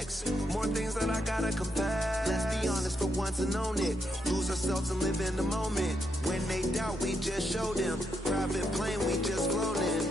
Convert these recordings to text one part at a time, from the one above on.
next. More things that I gotta confess. Let's be honest for once and own it. Lose ourselves and live in the moment. When they doubt, we just show them. Private plane, we just flown in.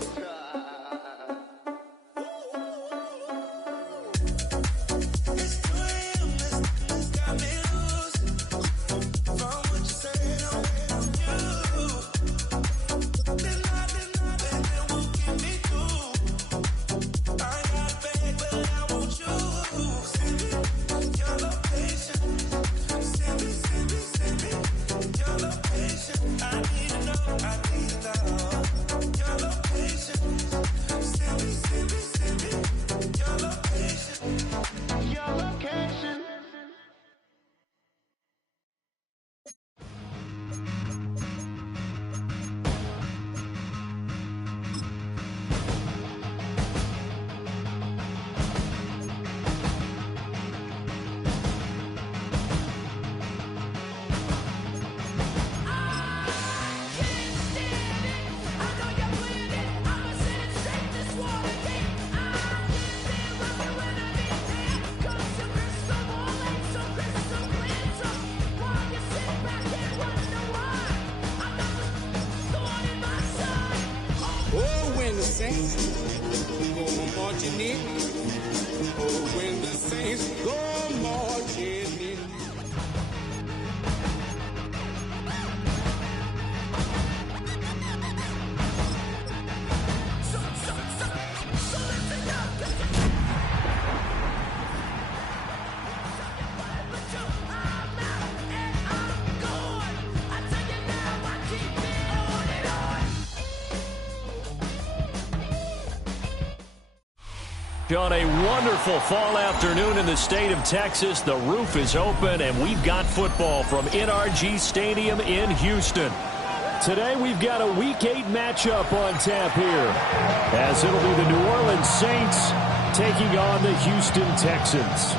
On a wonderful fall afternoon in the state of Texas, the roof is open and we've got football from NRG Stadium in Houston. Today we've got a Week 8 matchup on tap here, as it'll be the New Orleans Saints taking on the Houston Texans.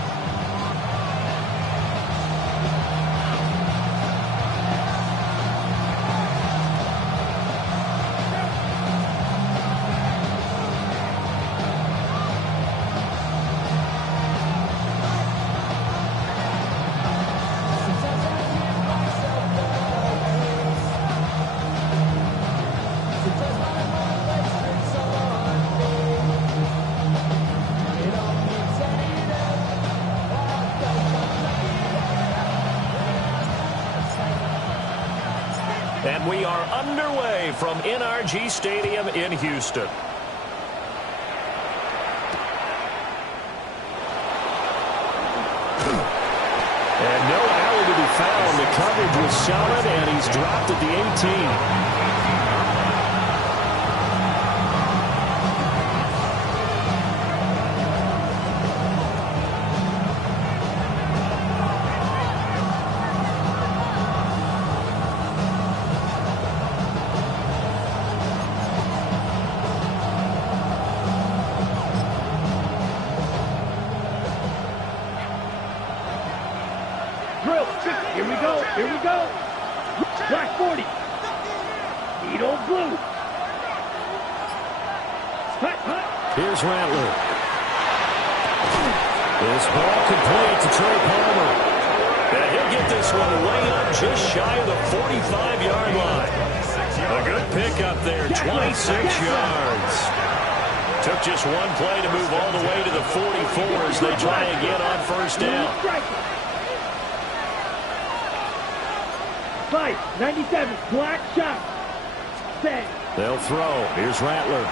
And we are underway from NRG Stadium in Houston. And no alley to be found. The coverage was solid, and he's dropped at the 18. Here we go. Here we go. Black 40. Edo blue. Here's Rattler. This ball complete to Trey Palmer. And he'll get this one way up just shy of the 45-yard line. A good pickup there, 26 yards. Took just one play to move all the way to the 44 as they try again on first down. 97, black shot. Set. They'll throw. Here's Rattler.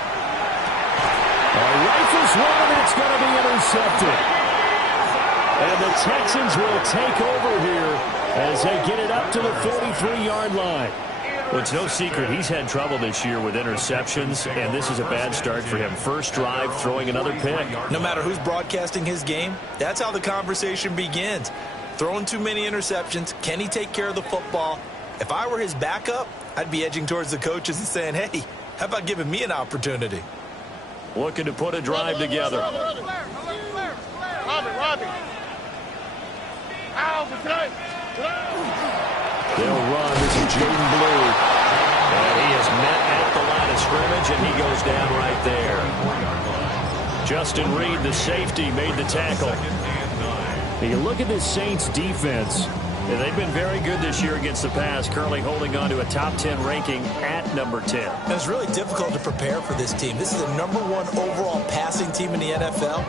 Rifles one, that's going to be intercepted. And the Texans will take over here as they get it up to the 43-yard line. Well, it's no secret he's had trouble this year with interceptions, and this is a bad start for him. First drive, throwing another pick. No matter who's broadcasting his game, that's how the conversation begins. Throwing too many interceptions. Can he take care of the football? If I were his backup, I'd be edging towards the coaches and saying, hey, how about giving me an opportunity? Looking to put a drive together. Robbie. They'll run. This is Jaden Blue. And he is met at the line of scrimmage, and he goes down right there. Justin Reed, the safety, made the tackle. You look at this Saints defense. They've been very good this year against the pass, currently holding on to a top 10 ranking at number 10. And it's really difficult to prepare for this team. This is the #1 overall passing team in the NFL,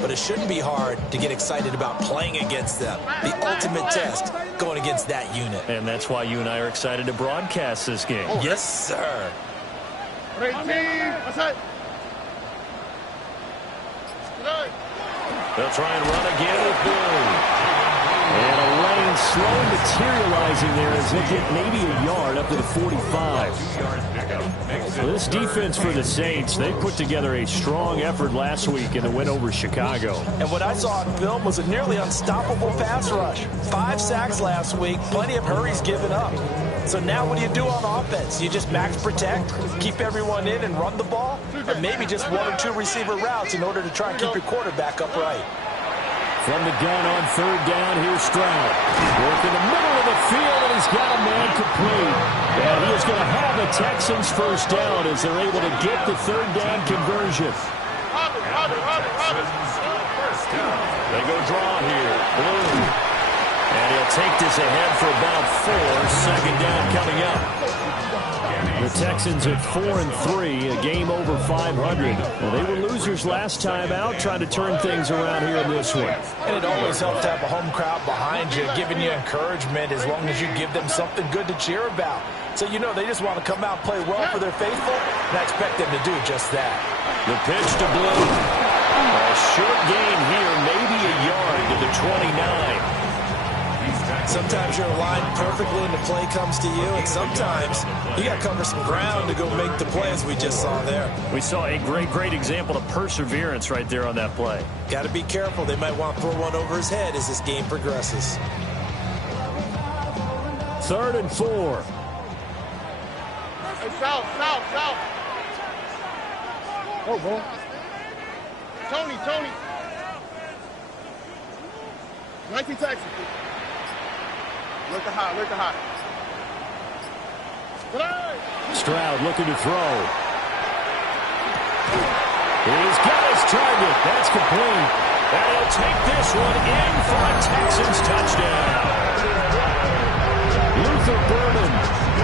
but it shouldn't be hard to get excited about playing against them. The ultimate test going against that unit. And that's why you and I are excited to broadcast this game. Yes, sir. They'll try and run again with Blue. And a lane slowly materializing there as they get maybe a yard up to the 45. Well, this defense for the Saints, they put together a strong effort last week in the win over Chicago. And what I saw on film was a nearly unstoppable pass rush. 5 sacks last week, plenty of hurries given up. So now what do you do on offense? You just max protect, keep everyone in and run the ball? Or maybe just 1 or 2 receiver routes in order to try and keep your quarterback upright? From the gun on 3rd down, here's Stroud. Work in the middle of the field, and he's got a man complete. And he is going to have the Texans first down as they're able to get the 3rd down conversion. They go draw here. Blue. And he'll take this ahead for about 4. 2nd down coming up. The Texans at 4-3, a game over 500. Well, they were losers last time out, trying to turn things around here in this one. And it always helps to have a home crowd behind you, giving you encouragement as long as you give them something good to cheer about. So you know they just want to come out and play well for their faithful, and I expect them to do just that. The pitch to Blue. A short gain here, maybe a yard to the 29. Sometimes you're aligned perfectly and the play comes to you, and sometimes you got to cover some ground to go make the play, as we just saw there. We saw a great example of perseverance right there on that play. Got to be careful. They might want to throw one over his head as this game progresses. 3rd and 4. Hey, south. Oh, boy. Tony. 19 Texas. Look at high. Stroud looking to throw. He's got his target. That's complete. And he'll take this one in for a Texans touchdown. Luther Burden,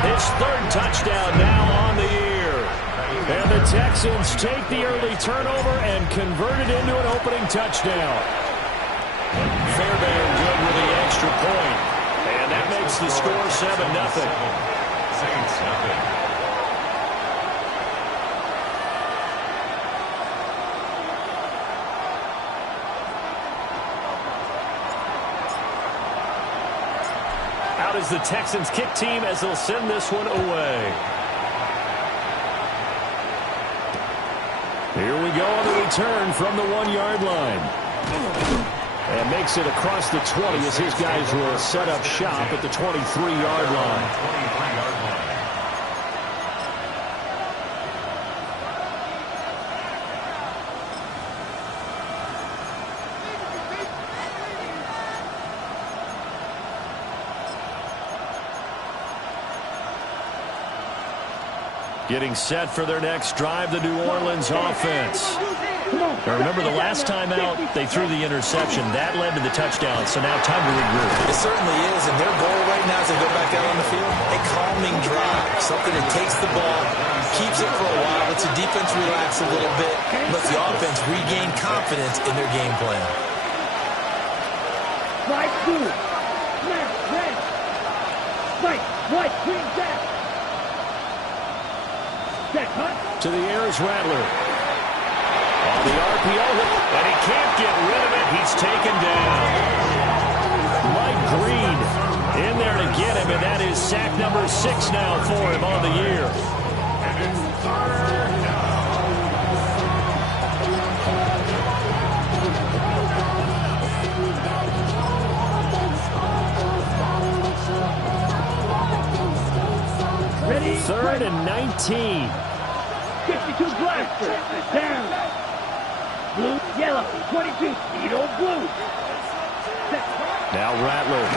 his 3rd touchdown now on the year. And the Texans take the early turnover and convert it into an opening touchdown. Fairbairn good with the extra point. And that makes the score 7-0. Out is the Texans kick team as they'll send this one away. Here we go on the return from the 1-yard line. And makes it across the 20 as his guys will set up shop at the 23-yard line. Getting set for their next drive, the New Orleans offense. Now remember, the last time out, they threw the interception. That led to the touchdown, so now time to regroup. It certainly is, and their goal right now as they go back out on the field, a calming drive, something that takes the ball, keeps it for a while, lets the defense relax a little bit, lets the offense regain confidence in their game plan. Right, two. Left, red. Right, white, green, back. Check, huh? To the air is Rattler. On the RPO, and he can't get rid of it. He's taken down. Mike Green in there to get him, and that is sack number 6 now for him on the year. Ready? 3rd and 19. 52 blaster. Down. Blue, yellow, 22. Need old blue. Now Rattler.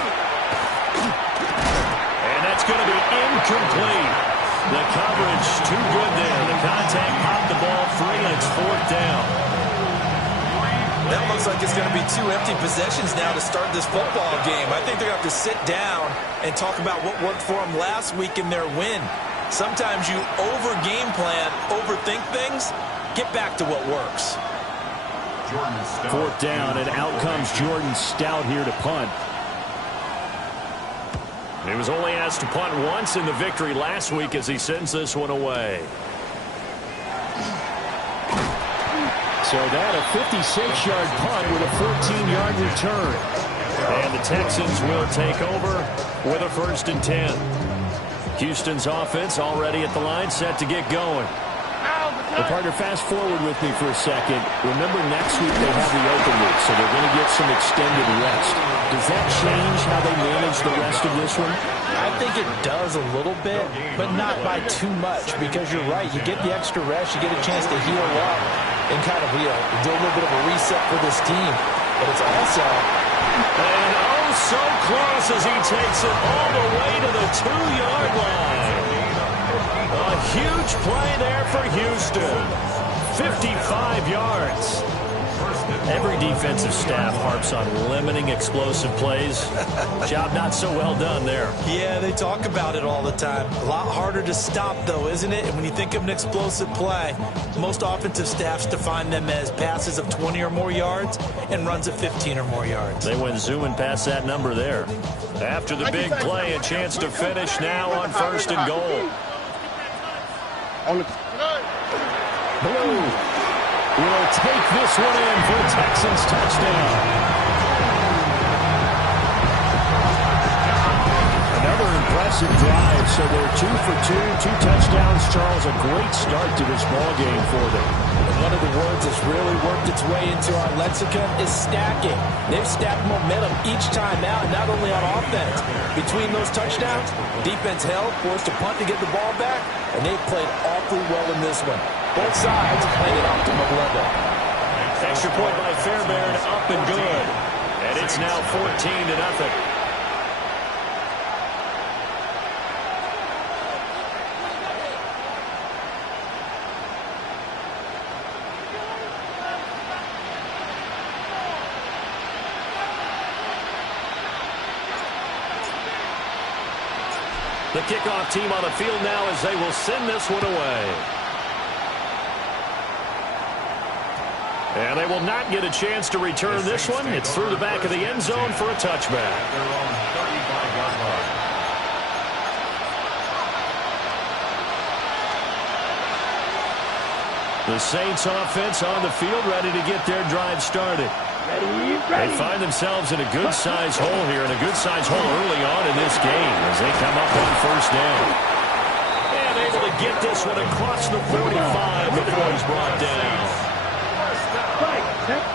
And that's going to be incomplete. The coverage too good there. The contact popped the ball free, and it's 4th down. That looks like it's going to be 2 empty possessions now to start this football game. I think they're going to have to sit down and talk about what worked for them last week in their win. Sometimes you over-game plan, overthink things. Get back to what works. 4th down, and out comes Jordan Stout here to punt. He was only asked to punt once in the victory last week as he sends this one away. So that a 56-yard punt with a 14-yard return. And the Texans will take over with a 1st and 10. Houston's offense already at the line, set to get going. Well, partner, fast forward with me for a second. Remember, next week they have the open week, so they're going to get some extended rest. Does that change how they manage the rest of this one? I think it does a little bit, but not by too much, because you're right. You get the extra rest, you get a chance to heal up and kind of, do a little bit of a reset for this team. But it's also... And oh, so close as he takes it all the way to the 2-yard line. A huge play there for Houston. 55 yards. Every defensive staff harps on limiting explosive plays. Job not so well done there. Yeah, they talk about it all the time. A lot harder to stop, though, isn't it? And when you think of an explosive play, most offensive staffs define them as passes of 20 or more yards and runs of 15 or more yards. They went zooming past that number there. After the big play, a chance to finish now on 1st and goal. Blue will take this one in for a Texans touchdown. Another impressive drive, so they're 2 for 2, 2 touchdowns. Charles, a great start to this ball game for them. And one of the words that's really worked its way into our lexicon is stacking. They've stacked momentum each time out, and not only on offense. Between those touchdowns, defense held, forced a punt to get the ball back, and they've played awfully well in this one. Both sides playing it optimal level. Extra point by Fairbairn, up and good. And it's now 14-0. The kickoff team on the field now as they will send this one away. And they will not get a chance to return this one. It's through the back of the end zone for a touchback. The Saints offense on the field ready to get their drive started. They find themselves in a good-sized hole here, and a good-sized hole early on in this game as they come up on 1st down. And able to get this one across the 45 before he's brought down.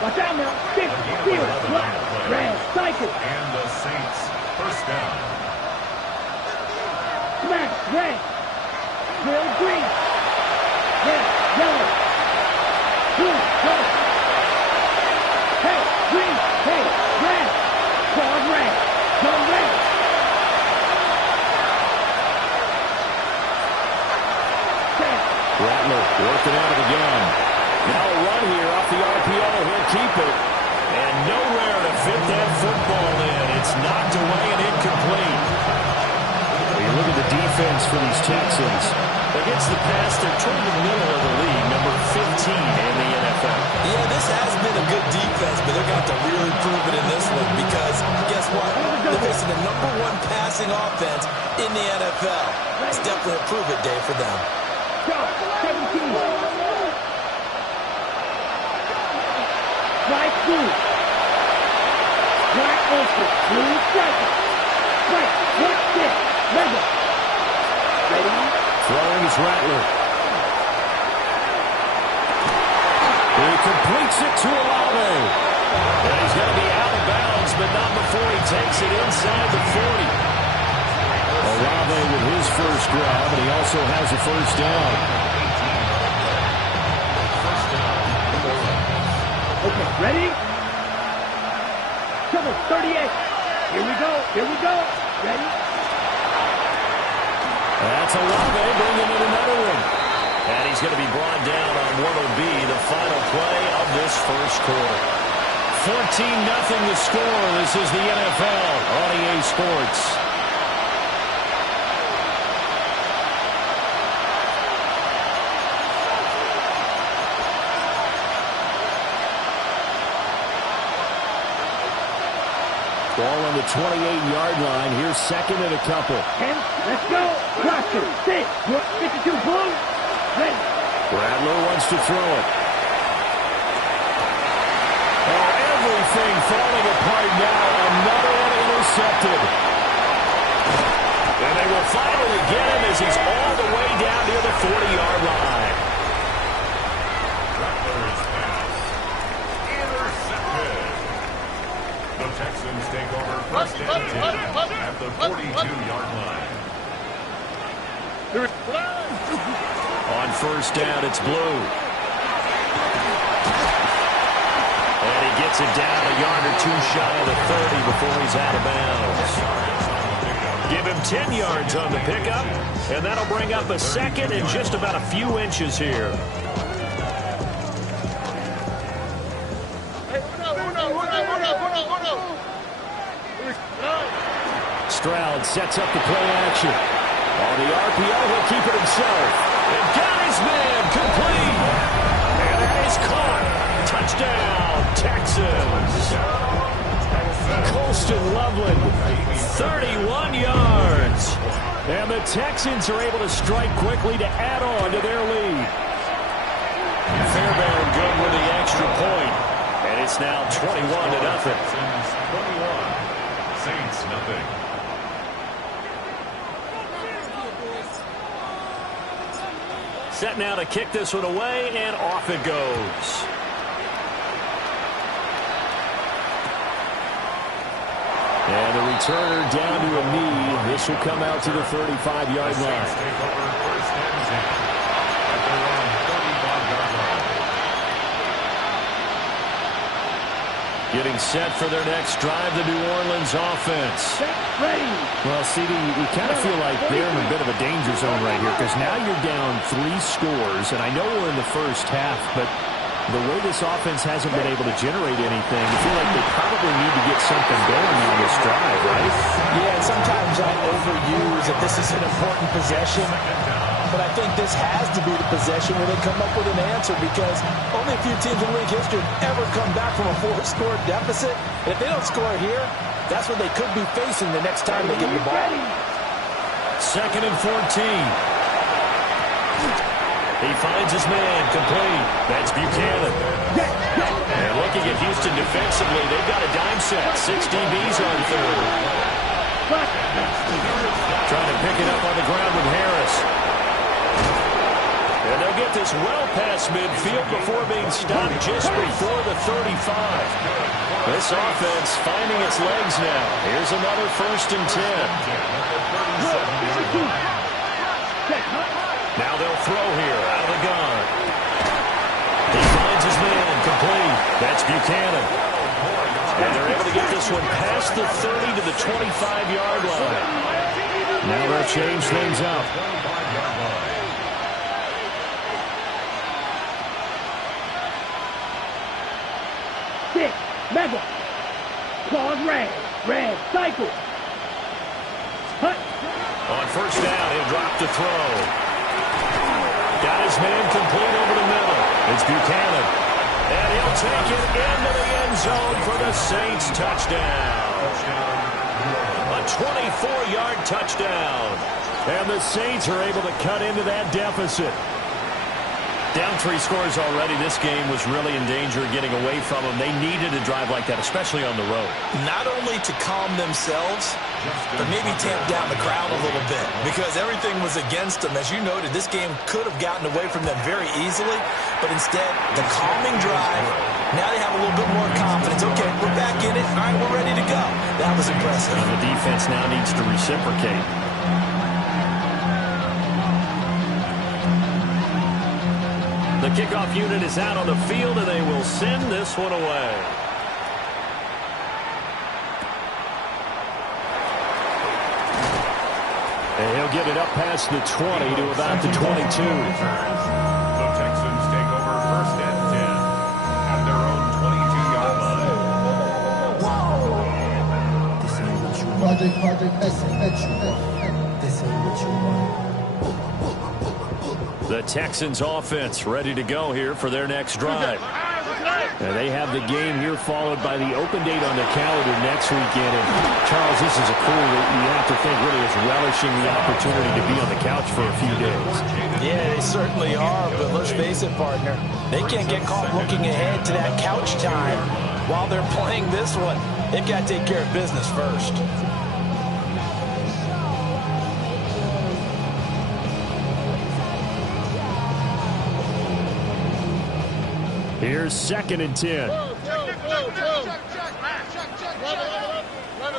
Watch out now. Stick, steal, black, red, cycle. And the Saints, 1st down. Smash, red, real green, red, yellow, blue, color. Hey, green, hey, red, called red, go red. Rattler working out of the gun. Now a run here off the RPO. He'll keep it. And nowhere to fit that football in. It's knocked away and incomplete. You look at the defense for these Texans. Against the pass, they're toward the middle of the league, number 15 in the NFL. Yeah, this has been a good defense, but they're going to have to really prove it in this one because, guess what? They're facing the #1 passing offense in the NFL. It's definitely a prove-it day for them. 17. Right blue. Right open. Blue second. Right. What's this? Mega. Ready? Throwing is Rattler. He completes it to Olave. And he's going to be out of bounds, but not before he takes it inside the 40. Olave with his first grab, and he also has a 1st down. Okay, ready? Come on, 38. Here we go. Here we go. Ready? That's Olave bringing in another one. And he's going to be brought down on what will be the final play of this 1st quarter. 14-0 the score. This is the NFL on EA Sports. Ball on the 28-yard line. Here's second and a couple. 10, let's go. Roster, 6, 52 blue. Ready. Bradler wants to throw it. Oh, everything falling apart now. Another one intercepted. And they will finally get him as he's all the way down near the 40-yard line. Bradler's pass. Intercepted. The Texans take over first and 10 at the 42-yard line. On first down, it's Blue. And he gets it down a yard or two shy of the 30 before he's out of bounds. Give him 10 yards on the pickup, and that'll bring up a second and just about a few inches here. Stroud sets up the play action. On the RPO, he'll keep it himself. And got his man complete. And that is caught. Touchdown, Texans. Colston Loveland, 31 yards. And the Texans are able to strike quickly to add on to their lead. Fairbairn good with the extra point. And it's now 21-0. Texans 21. Saints nothing. Set now to kick this one away, and off it goes. And the returner down to a knee. This will come out to the 35-yard line. Take over first and 10 at their own 35-yard line. Getting set for their next drive, the New Orleans offense. Ready. Well, CD, you kind of feel like they're in a bit of a danger zone right here because now you're down 3 scores, and I know we're in the first half, but the way this offense hasn't been able to generate anything, I feel like they probably need to get something going on this drive, right? Yeah, and sometimes I overuse that this is an important possession, but I think this has to be the possession where they come up with an answer because only a few teams in league history have ever come back from a 4-score deficit. And if they don't score here, that's what they could be facing the next time they get the ball. Second and 14. He finds his man complete. That's Buchanan. And looking at Houston defensively, they've got a dime set. 6 DBs on third. Trying to pick it up on the ground with Harris. And they'll get this well past midfield before being stopped just before the 35. This offense finding its legs now. Here's another first and 10. Now they'll throw here out of the gun. He finds his man complete. That's Buchanan. And they're able to get this one past the 30 to the 25-yard line. Now they'll change things up. Mega. Claws red. Red. Cycle. Hut. On first down, he'll drop the throw. Got his man complete over the middle. It's Buchanan. And he'll take it into the end zone for the Saints touchdown. A 24-yard touchdown. And the Saints are able to cut into that deficit. Down 3 scores already. This game was really in danger of getting away from them. They needed a drive like that, especially on the road. Not only to calm themselves, but maybe tamp down the crowd a little bit because everything was against them. As you noted, this game could have gotten away from them very easily, but instead, the calming drive, now they have a little bit more confidence. Okay, we're back in it. All right, we're ready to go. That was impressive. And the defense now needs to reciprocate. The kickoff unit is out on the field, and they will send this one away. And he'll get it up past the 20 to about the 22. The Texans take over first and 10 at their own 22-yard line. The Texans offense ready to go here for their next drive. And they have the game here followed by the open date on the calendar next weekend. And Charles, this is a crew that you have to think really is relishing the opportunity to be on the couch for a few days. Yeah, they certainly are, but let's face it, partner. They can't get caught looking ahead to that couch time while they're playing this one. They've got to take care of business first. Here's 2nd and 10. Whoa.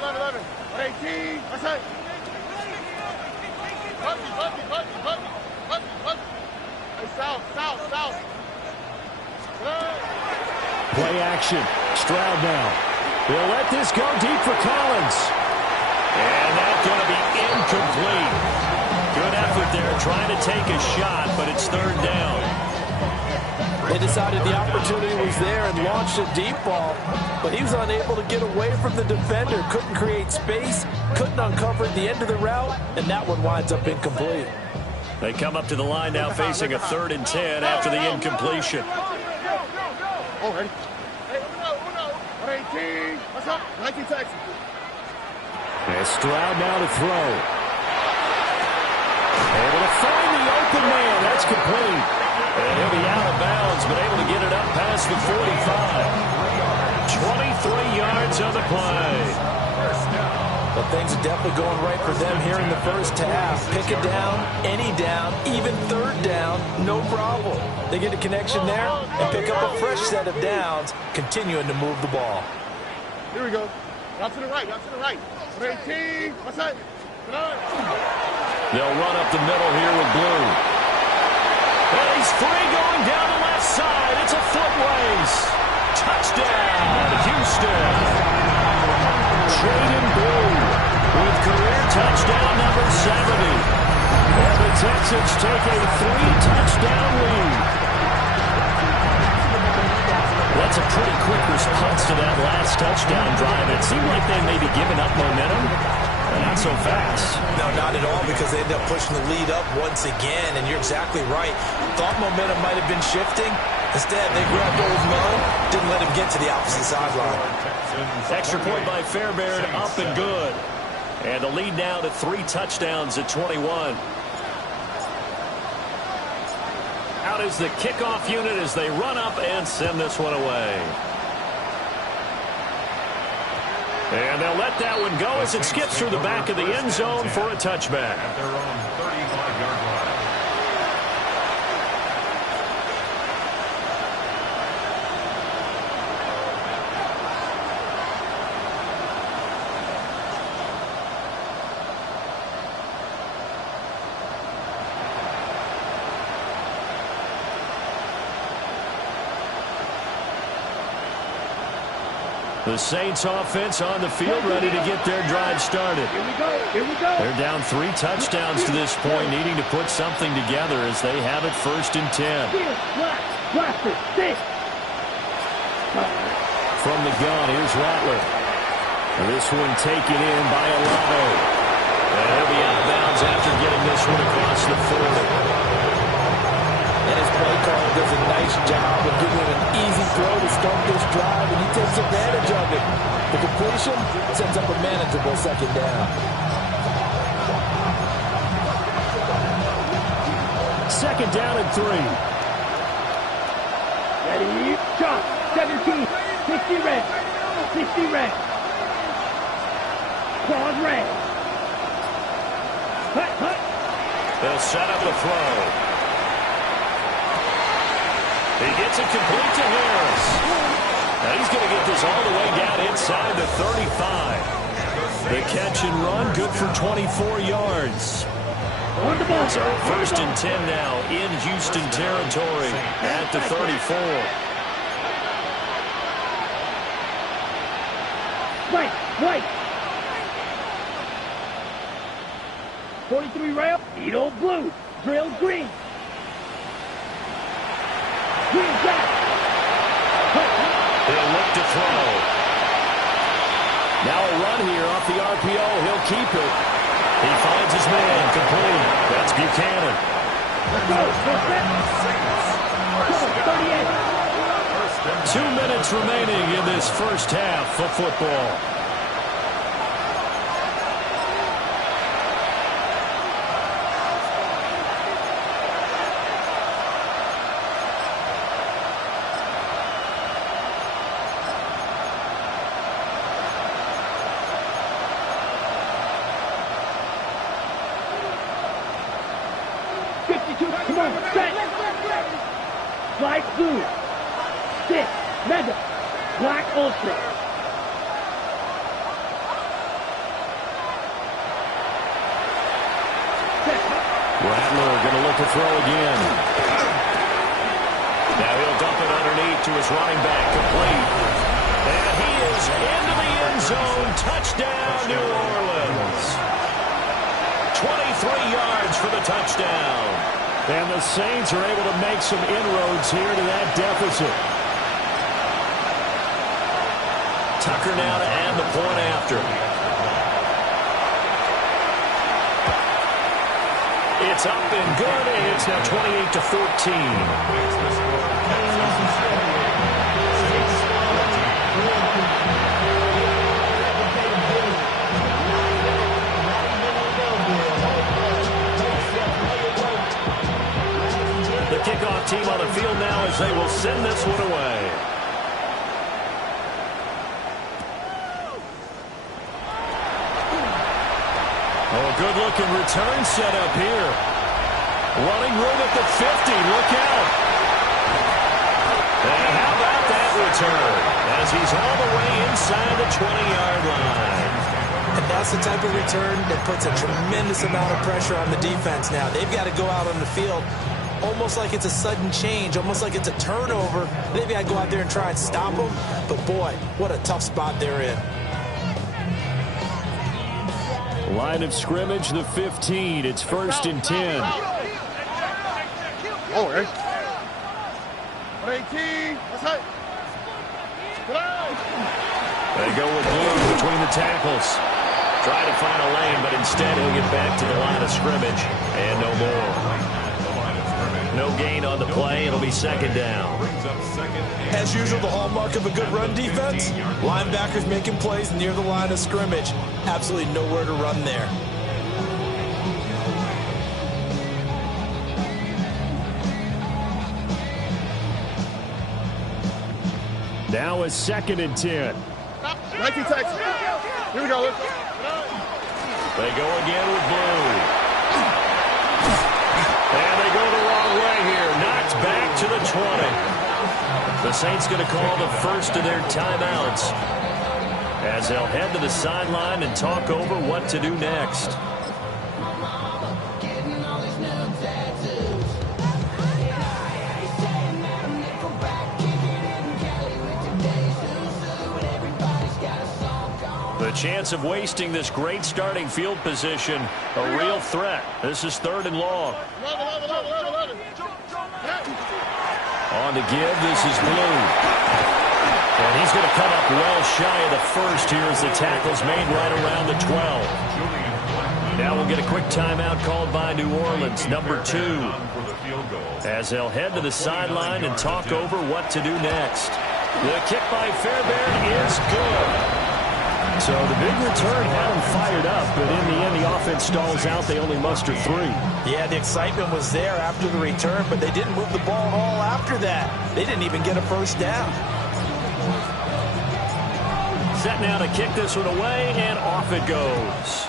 11. 18. That's it. Hey, south. Play action. Stroud now. They'll let this go deep for Collins. And that's going to be incomplete. Good effort there trying to take a shot, but it's 3rd down. They decided the opportunity was there and launched a deep ball, but he was unable to get away from the defender, couldn't create space, couldn't uncover the end of the route, and that one winds up incomplete. They come up to the line now facing a 3rd and 10 after the incompletion. Oh, ready? Hey, Uno. 18. What's up? 19 Texas. And Stroud now to throw. Able to find the open man. That's complete. And he'll be out of bounds, but able to get it up past the 45. 23 yards on the play. But things are definitely going right for them here in the first half. Pick a down, any down, even 3rd down, no problem. They get a connection there and pick up a fresh set of downs, continuing to move the ball. Here we go. Out to the right. 18. What's that? They'll run up the middle here with Blue. And he's free going down the left side. It's a foot race. Touchdown, Houston. Jaden Blue with career touchdown number 70. And the Texans take a 3-touchdown lead. That's a pretty quick response to that last touchdown drive. It seemed like they may be giving up momentum. Not so fast. No, not at all, because they ended up pushing the lead up once again, and you're exactly right. Thought momentum might have been shifting. Instead, they grabbed Old Mo, didn't let him get to the opposite sideline. Extra point by Fairbairn, up and good. And the lead now to 3 touchdowns at 21. Out is the kickoff unit as they run up and send this one away. And they'll let that one go as it skips through the back of the end zone for a touchback. At their own 35-yard line. The Saints offense on the field ready to get their drive started. Here we go. They're down 3 touchdowns to this point, needing to put something together as they have it 1st and 10. From the gun, here's Rattler. This one taken in by Olave. And he'll be out of bounds after getting this one across the 40. And his play caller does a nice job of giving him an easy throw to start this drive, and he takes advantage of it. The completion sets up a manageable 2nd down. 2nd down and 3. Ready, jump. 17. 60 red. 60 red. Claws red. Hut. They'll set up the throw. He gets it complete to Harris. Now he's going to get this all the way down inside the 35. The catch and run, good for 24 yards. So 1st and 10 now in Houston territory at the 34. Right. 43 rail. Eat old blue. Drill green. Green jack. He'll look to throw. Now a run here off the RPO. He'll keep it. He finds his man. Complete. That's Buchanan. Let's go. Let's 2 minutes remaining in this first half of football. Come on, set. Slide blue. Stick. Mega. Black Ultra. Rattler going to look to throw again. Now he'll dump it underneath to his running back. Complete. And he is into the end zone. Touchdown, New Orleans. 23 yards for the touchdown. And the Saints are able to make some inroads here to that deficit. Tucker now to add the point after. It's up and good, and it's now 28-14. The kickoff team on the field now as they will send this one away. Oh, good-looking return set up here. Running room at the 50. Look out. And how about that return? As he's all the way inside the 20-yard line. And that's the type of return that puts a tremendous amount of pressure on the defense now. They've got to go out on the field almost like it's a sudden change, almost like it's a turnover. They've got to go out there and try and stop them. But, boy, what a tough spot they're in. Line of scrimmage, the 15. It's 1st and 10. Oh, right. 18. That's right. They go with Blue between the tackles. Try to find a lane, but instead he'll get back to the line of scrimmage. And no more. No gain on the play. It'll be 2nd down. As usual, the hallmark of a good run defense, linebackers making plays near the line of scrimmage. Absolutely nowhere to run there. Now a 2nd and 10. 19 Texas. Here we go. They go again with Blue. And they go the wrong way here. Knocked back to the 20. The Saints going to call the first of their timeouts as they'll head to the sideline and talk over what to do next. The chance of wasting this great starting field position, a real threat. This is 3rd and long. On to give, this is Blue. And he's going to come up well shy of the first here as the tackle's made right around the 12. Now we'll get a quick timeout called by New Orleans, number 2. As they'll head to the sideline and talk over what to do next. The kick by Fairbairn is good. So the big return had them fired up, but in the end the offense stalls out. They only muster 3. Yeah, the excitement was there after the return, but they didn't move the ball at all after that. They didn't even get a first down. Set now to kick this one away, and off it goes.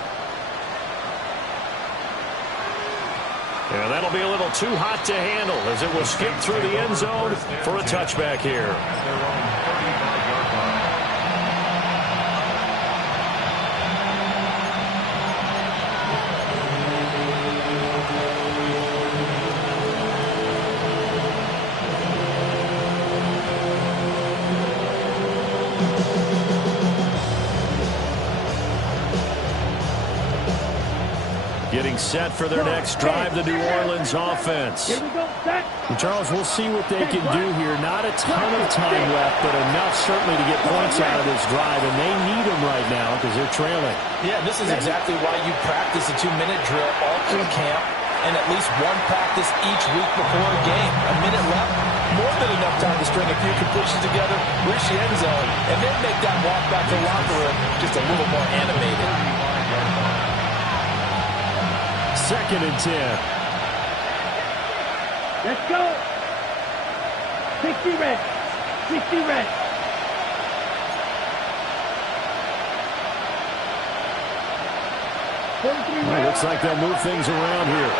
And that'll be a little too hot to handle as it will skip through the end zone for a touchback here. Getting set for their next drive, the New Orleans offense. Here we go, set. And Charles, we'll see what they can do here. Not a ton of time left, but enough certainly to get points out of this drive, and they need them right now because they're trailing. Yeah, this is exactly why you practice a 2-minute drill all through camp and at least one practice each week before a game. A minute left, more than enough time to string a few completions together, reach the end zone, and then make that walk back to the locker room just a little more animated. 2nd and 10. Let's go. 60 red. 60 red. Looks like they'll move things around here.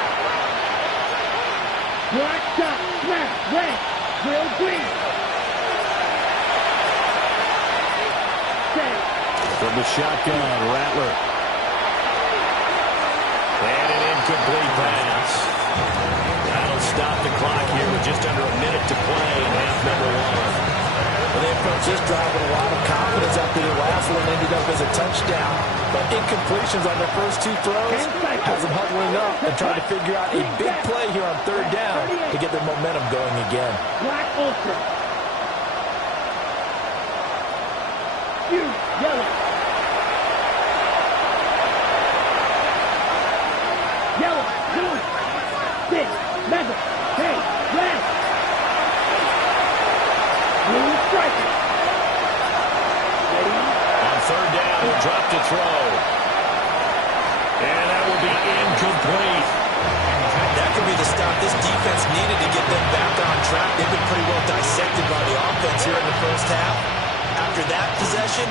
Black shot, smash, red, real green. From the shotgun, Rattler. And an incomplete pass. That'll stop the clock here with just under a minute to play in half number 1. Well, they approached this drive with a lot of confidence after the last one ended up as a touchdown. But incompletions on their first 2 throws has them huddling up and trying to figure out a big play here on 3rd down to get their momentum going again. Black ultra. Huge, yellow. Yellow, blue, 6, mega, hey, red. Blue striker. Ready? On 3rd down, he'll drop to throw. And that will be incomplete. That could be the stop this defense needed to get them back on track. They've been pretty well dissected by the offense here in the first half. After that possession,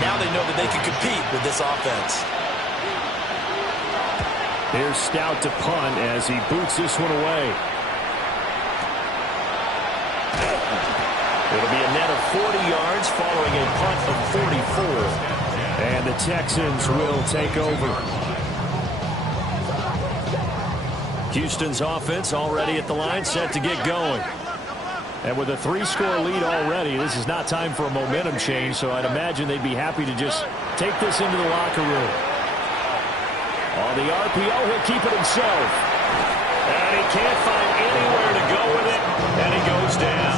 now they know that they can compete with this offense. Here's Stout to punt as he boots this one away. It'll be a net of 40 yards following a punt of 44. And the Texans will take over. Houston's offense already at the line, set to get going. And with a 3-score lead already, this is not time for a momentum change, so I'd imagine they'd be happy to just take this into the locker room. On the RPO, he'll keep it himself. And he can't find anywhere to go with it, and he goes down.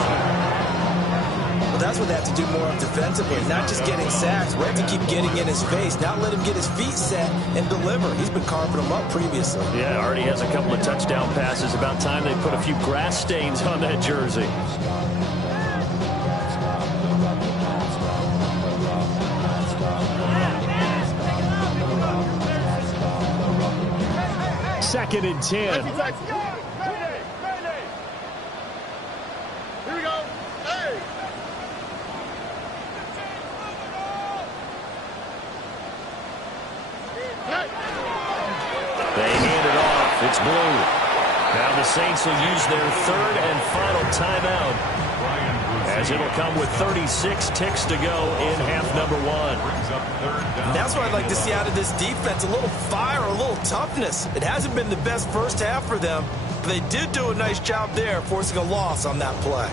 Well, that's what they have to do more of defensively, not just getting sacks. We have to keep getting in his face, not let him get his feet set and deliver. He's been carving them up previously. Yeah, already has a couple of touchdown passes. About time they put a few grass stains on that jersey. Second and 10. Here we go. Hey. They hand it off. It's Blue. Now the Saints will use their 3rd and final timeout, as it'll come with 36 ticks to go in half number 1. And that's what I'd like to see out of this defense, a little fire, a little toughness. It hasn't been the best first half for them, but they did do a nice job there, forcing a loss on that play.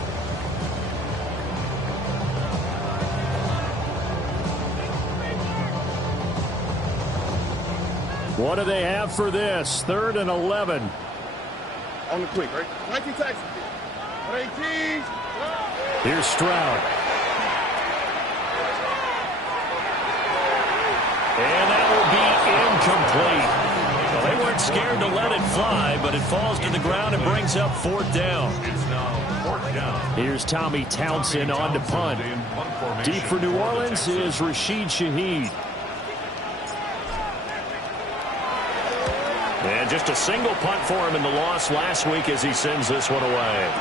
What do they have for this? 3rd and 11. On the quick, right? 19 Texans. 18. Here's Stroud. And that will be incomplete. Well, they weren't scared to let it fly, but it falls to the ground and brings up 4th down. It's now 4th down. Here's Tommy Townsend on to punt. Deep for New Orleans is Rashid Shaheed. And just a single punt for him in the loss last week as he sends this one away.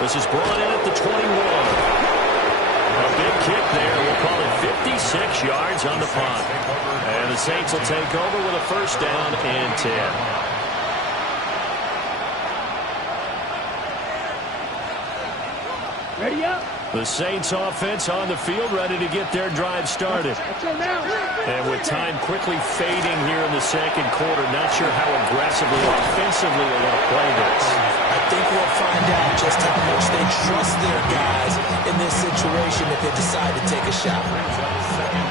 This is brought in at the 21. A big kick there. We'll call it 56 yards on the punt. And the Saints will take over with a 1st down and 10. Ready up. The Saints offense on the field, ready to get their drive started. Let's go now. And with time quickly fading here in the 2nd quarter, not sure how aggressively or offensively they're going to play this. I think we'll find out just how much they trust their guys in this situation if they decide to take a shot.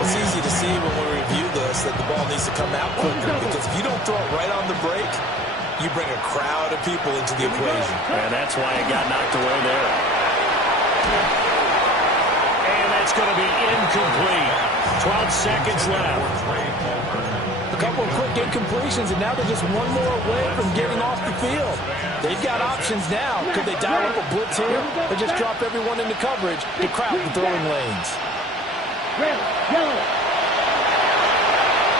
It's easy to see when we review this. obvious that the ball needs to come out quicker, because if you don't throw it right on the break, you bring a crowd of people into the equation. And that's why it got knocked away there. And that's going to be incomplete. 12 seconds left. A couple of quick incompletions, and now they're just one more away from getting off the field. They've got options now. Could they dial up a blitz here, or just drop everyone into coverage to crowd the throwing lanes? Red, yellow.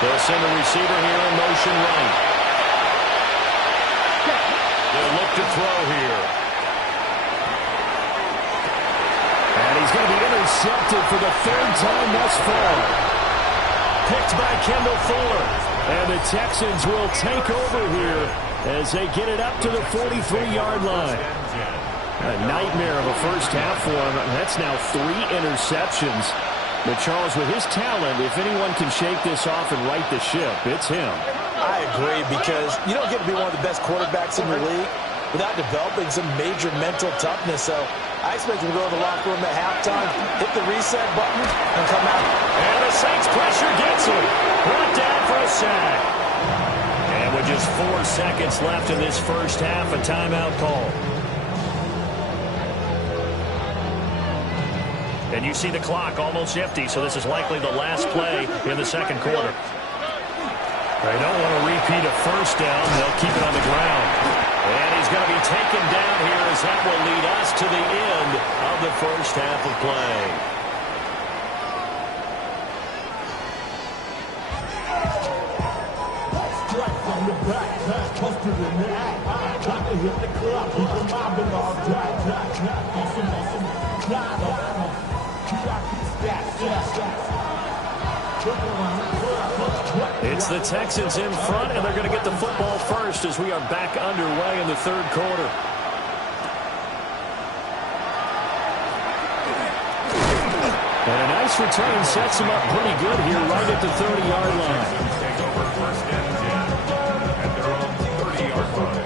They'll send the receiver here in motion right. They'll look to throw here. And he's going to be intercepted for the third time thus far. Picked by Kendall Fuller. And the Texans will take over here as they get it up to the 43-yard line. A nightmare of a first half for him. That's now 3 interceptions. But Charles, with his talent, if anyone can shake this off and right the ship, it's him. I agree, because you don't get to be one of the best quarterbacks in the league without developing some major mental toughness. So I expect him to go to the locker room at halftime, hit the reset button, and come out. And the Saints pressure gets him. Brought down for a sack. And with just 4 seconds left in this first half, a timeout call. And you see the clock almost empty, so this is likely the last play in the second quarter. They don't want to repeat a first down. They'll keep it on the ground. And he's going to be taken down here, as that will lead us to the end of the first half of play. It's the Texans in front, and they're going to get the football first as we are back underway in the third quarter. And a nice return sets him up pretty good here right at the 30-yard line. Take over first and 10 at their own 30-yard line.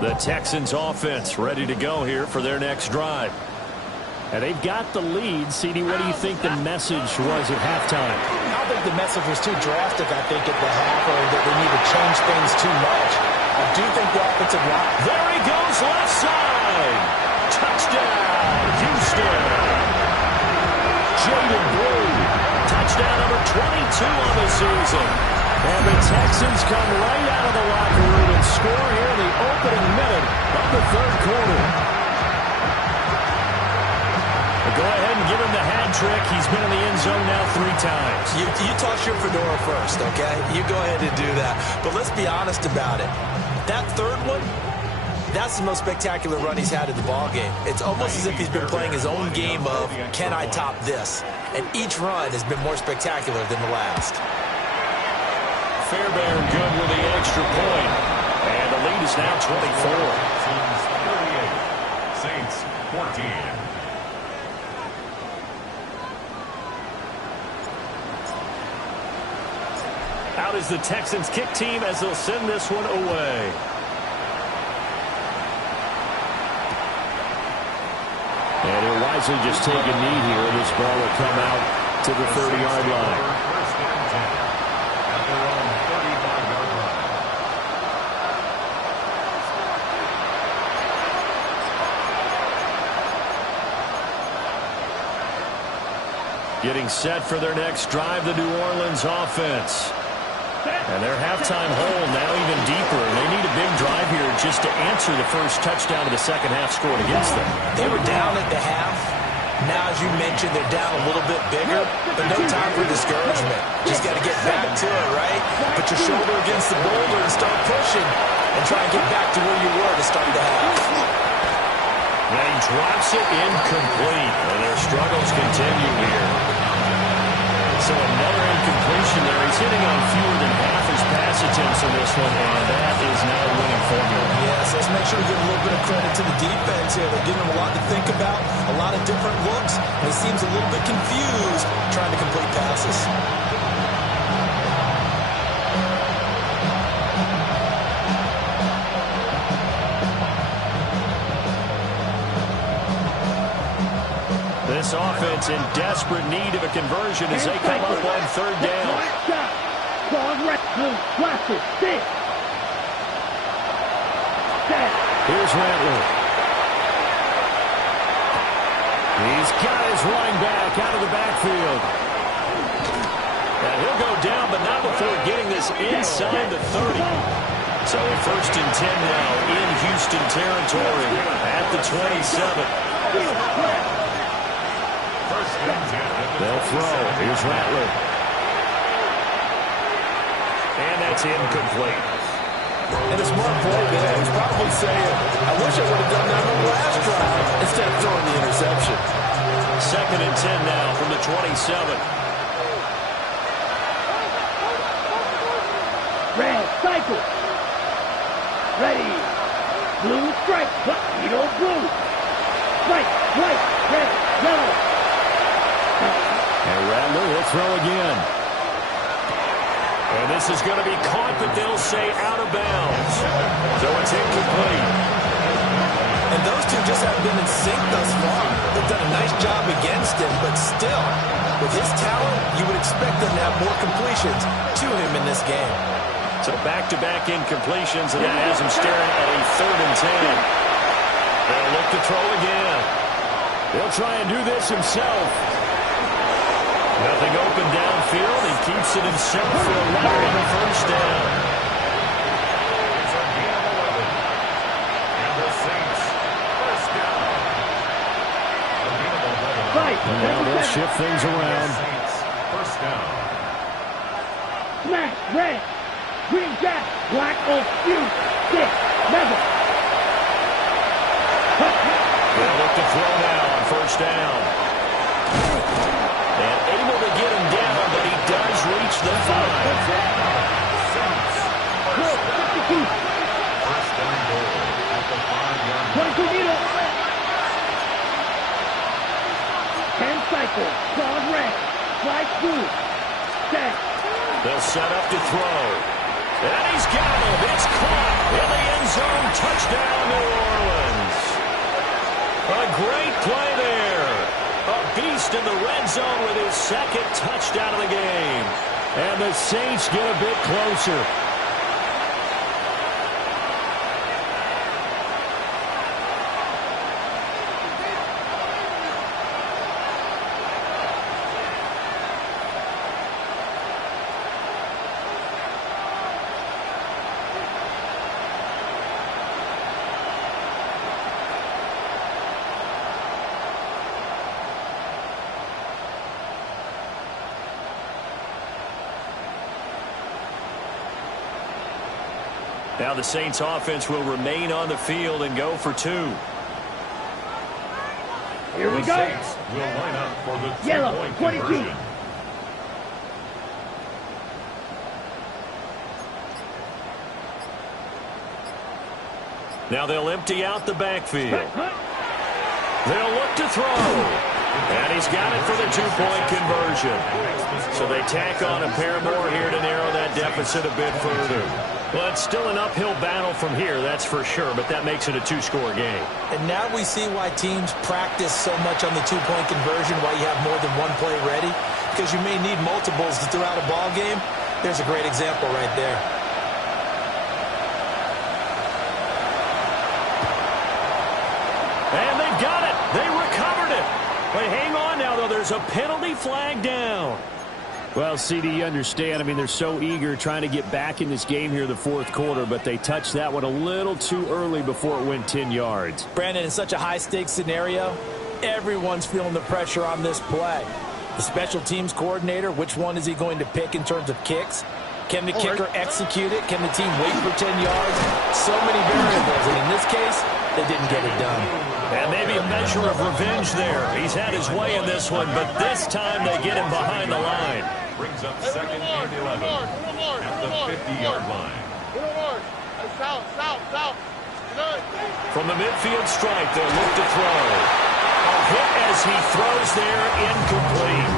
The Texans offense ready to go here for their next drive. And they've got the lead. CD, what do you think the message was at halftime? I don't think the message was too drastic, I think, at the half, or that they need to change things too much. I do think the offensive line... There he goes, left side. Touchdown, Houston. Jaden Blue. Touchdown number 22 on the season. And the Texans come right out of the locker room and score here in the opening minute of the third quarter. Go ahead and give him the hat trick. He's been in the end zone now 3 times. You toss your fedora first, okay? You go ahead and do that. But let's be honest about it. That third one, that's the most spectacular run he's had in the ballgame. It's almost as if he's been playing his own game of, can I top this? And each run has been more spectacular than the last. Fairbairn good with the extra point. And the lead is now 24. Saints 14. Out is the Texans kick team as they'll send this one away. And he'll wisely just take a knee here. This ball will come out to the 30-yard line. First and 10 at their own 35-yard line. Getting set for their next drive, the New Orleans offense. And their halftime hole now even deeper. They need a big drive here just to answer the first touchdown of the second half scored against them. They were down at the half. Now, as you mentioned, they're down a little bit bigger, but no time for discouragement. Just got to get back to it, right? Put your shoulder against the boulder and start pushing and try and get back to where you were to start the half. And he drops it incomplete. And their struggles continue here. So another incompletion there. He's hitting on fewer than half his pass attempts in this one, and that is not a winning formula. Yes, let's make sure we give a little bit of credit to the defense here. They're giving them a lot to think about, a lot of different looks, and he seems a little bit confused trying to complete passes. This offense in desperate need of a conversion as they come up on third down. Here's Rattler. He's got his running back out of the backfield. And he'll go down, but not before getting this inside the 30. So first and 10 now in Houston territory at the 27. They'll throw. Here's Rattler. And that's incomplete. And a smart play there. He's probably saying, I wish I would have done that on the last drive instead of throwing the interception. Second and 10 now from the 27. Red, cycle. Ready. Blue, strike. Torpedo, blue. Strike, white, red, yellow. And Rattler will throw again. And this is going to be caught, but they'll say out of bounds. So it's incomplete. And those two just haven't been in sync thus far. They've done a nice job against him, but still, with his talent, you would expect them to have more completions to him in this game. So back-to-back incompletions, and that has him staring at a third and 10. They'll look to throw again. He'll try and do this himself. Nothing open downfield. He keeps it himself for 11 on the first down. It's a gain of 11. And the Saints, first down. A gain of 11. Now they'll shift things around. Saints, first down. Smash, red. Green jack, black oak, fuse, stick, metal. They'll look to throw now on first down. And able to get him down, but he does reach the 5. Saints, first down goal at the 5-yard line. 22 meters. 10 cycle, solid red, slide blue, set. They'll set up to throw. And he's got him. It's caught in the end zone. Touchdown, New Orleans. A great play there. A beast in the red zone with his second touchdown of the game. And the Saints get a bit closer. Now the Saints offense will remain on the field and go for 2. Here we The go. Saints will line up for the Yellow, two-point 22. conversion. Now they'll empty out the backfield. They'll look to throw. And he's got it for the 2-point conversion. So they tack on a pair more here to narrow that deficit a bit further. Well, it's still an uphill battle from here, that's for sure, but that makes it a 2-score game. And now we see why teams practice so much on the 2-point conversion, why you have more than one play ready, because you may need multiples throughout a ball game. There's a great example right there. And they've got it. They recovered it. But hang on now, though. There's a penalty flag down. Well, CD, you understand. I mean, they're so eager trying to get back in this game here in the fourth quarter, but they touched that one a little too early before it went 10 yards. Brandon, in such a high-stakes scenario, everyone's feeling the pressure on this play. The special teams coordinator, which one is he going to pick in terms of kicks? Can the kicker execute it? Can the team wait for 10 yards? So many variables, and in this case, they didn't get it done. And maybe a measure of revenge there. He's had his way in this one, but this time they get him behind the line. Brings up second and 11 at the 50-yard line. From the midfield stripe, they'll look to throw. A hit as he throws there, incomplete.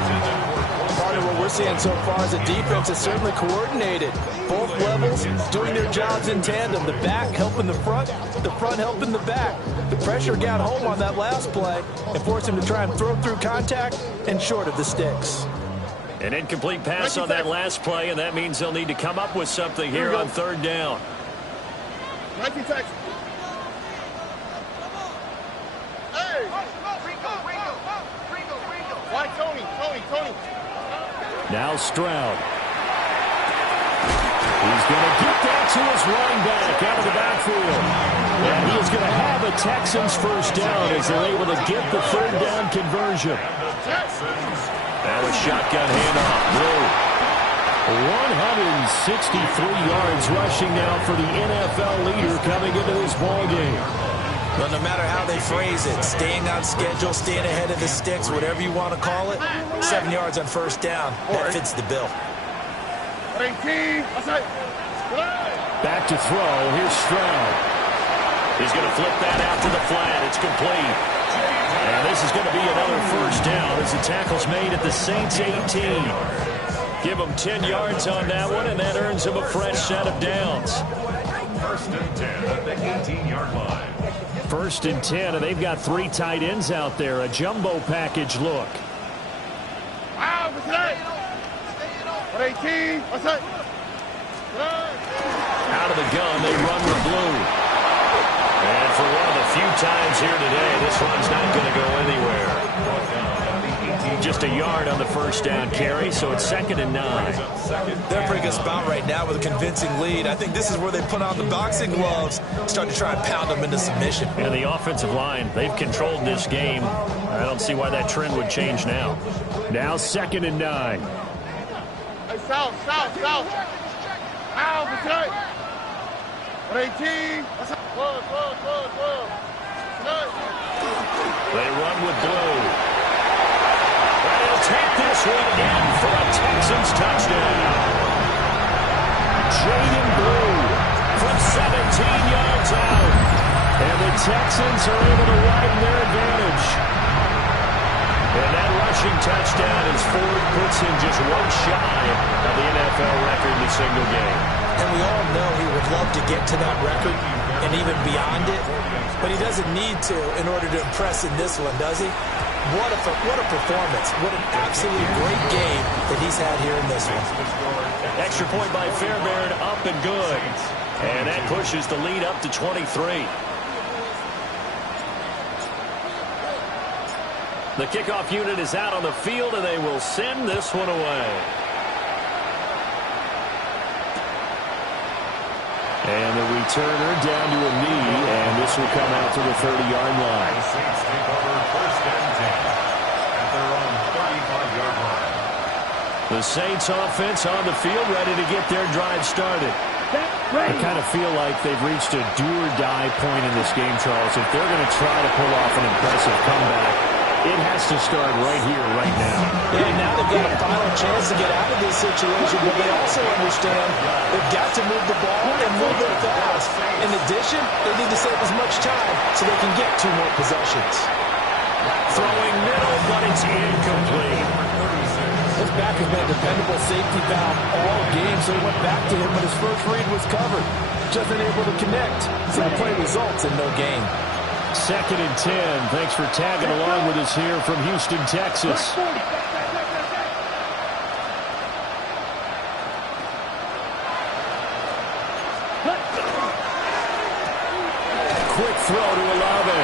Part of what we're seeing so far is the defense is certainly coordinated. Both levels doing their jobs in tandem. The back helping the front helping the back. The pressure got home on that last play and forced him to try and throw through contact and short of the sticks. An incomplete pass on that last play, and that means they'll need to come up with something here on third down. 19 taxi. Hey! Why Tony? Now Stroud. He's going to get that to his running back out of the backfield. And he is going to have a Texans first down as they're able to get the third down conversion. Now a shotgun handoff. Blue. 163 yards rushing now for the NFL leader coming into this ballgame. But no matter how they phrase it, staying on schedule, staying ahead of the sticks, whatever you want to call it, 7 yards on first down, that fits the bill. 18. Back to throw. Here's Stroud. He's going to flip that out to the flat. It's complete. And this is going to be another first down as the tackle's made at the Saints 18. Give them 10 yards on that one, and that earns them a fresh set of downs. First and 10 at the 18-yard line. First and 10, and they've got 3 tight ends out there. A jumbo package look. Out of the gun, they run with blue. And for one of the few times here today, this one's not going to go anywhere. Just a yard on the first down carry, so it's 2nd and 9. They're pretty good spot right now with a convincing lead. I think this is where they put on the boxing gloves, start to try and pound them into submission. And the offensive line, they've controlled this game. I don't see why that trend would change now. Now 2nd and 9. Hey, south. Out, okay. 18. Close. They run with blue. They'll take this one in for a Texans touchdown. Jaden Blue from 17 yards out. And the Texans are able to widen their advantage. And that rushing touchdown as Ford puts him just one shy of the NFL record in a single game. And we all know he would love to get to that record and even beyond it, but he doesn't need to in order to impress in this one, does he? What a performance. What an absolutely great game that he's had here in this one. Extra point by Fairbairn, up and good. And that pushes the lead up to 23. The kickoff unit is out on the field, and they will send this one away. And the returner down to a knee, and this will come out to the 30-yard line. The Saints take over first and 10 at their own 35-yard line. The Saints offense on the field, ready to get their drive started. I kind of feel like they've reached a do-or-die point in this game, Charles. If they're going to try to pull off an impressive comeback, it has to start right here, right now. Yeah, now they've got a final chance to get out of this situation, but they also understand they've got to move the ball and move it fast. In addition, they need to save as much time so they can get 2 more possessions. Throwing middle, but it's incomplete. His back has been a dependable safety valve all game, so he went back to him when his first read was covered. Just unable to connect, so the play results in no gain. 2nd and 10. Thanks for tagging along with us here from Houston, Texas. Quick throw to Olave.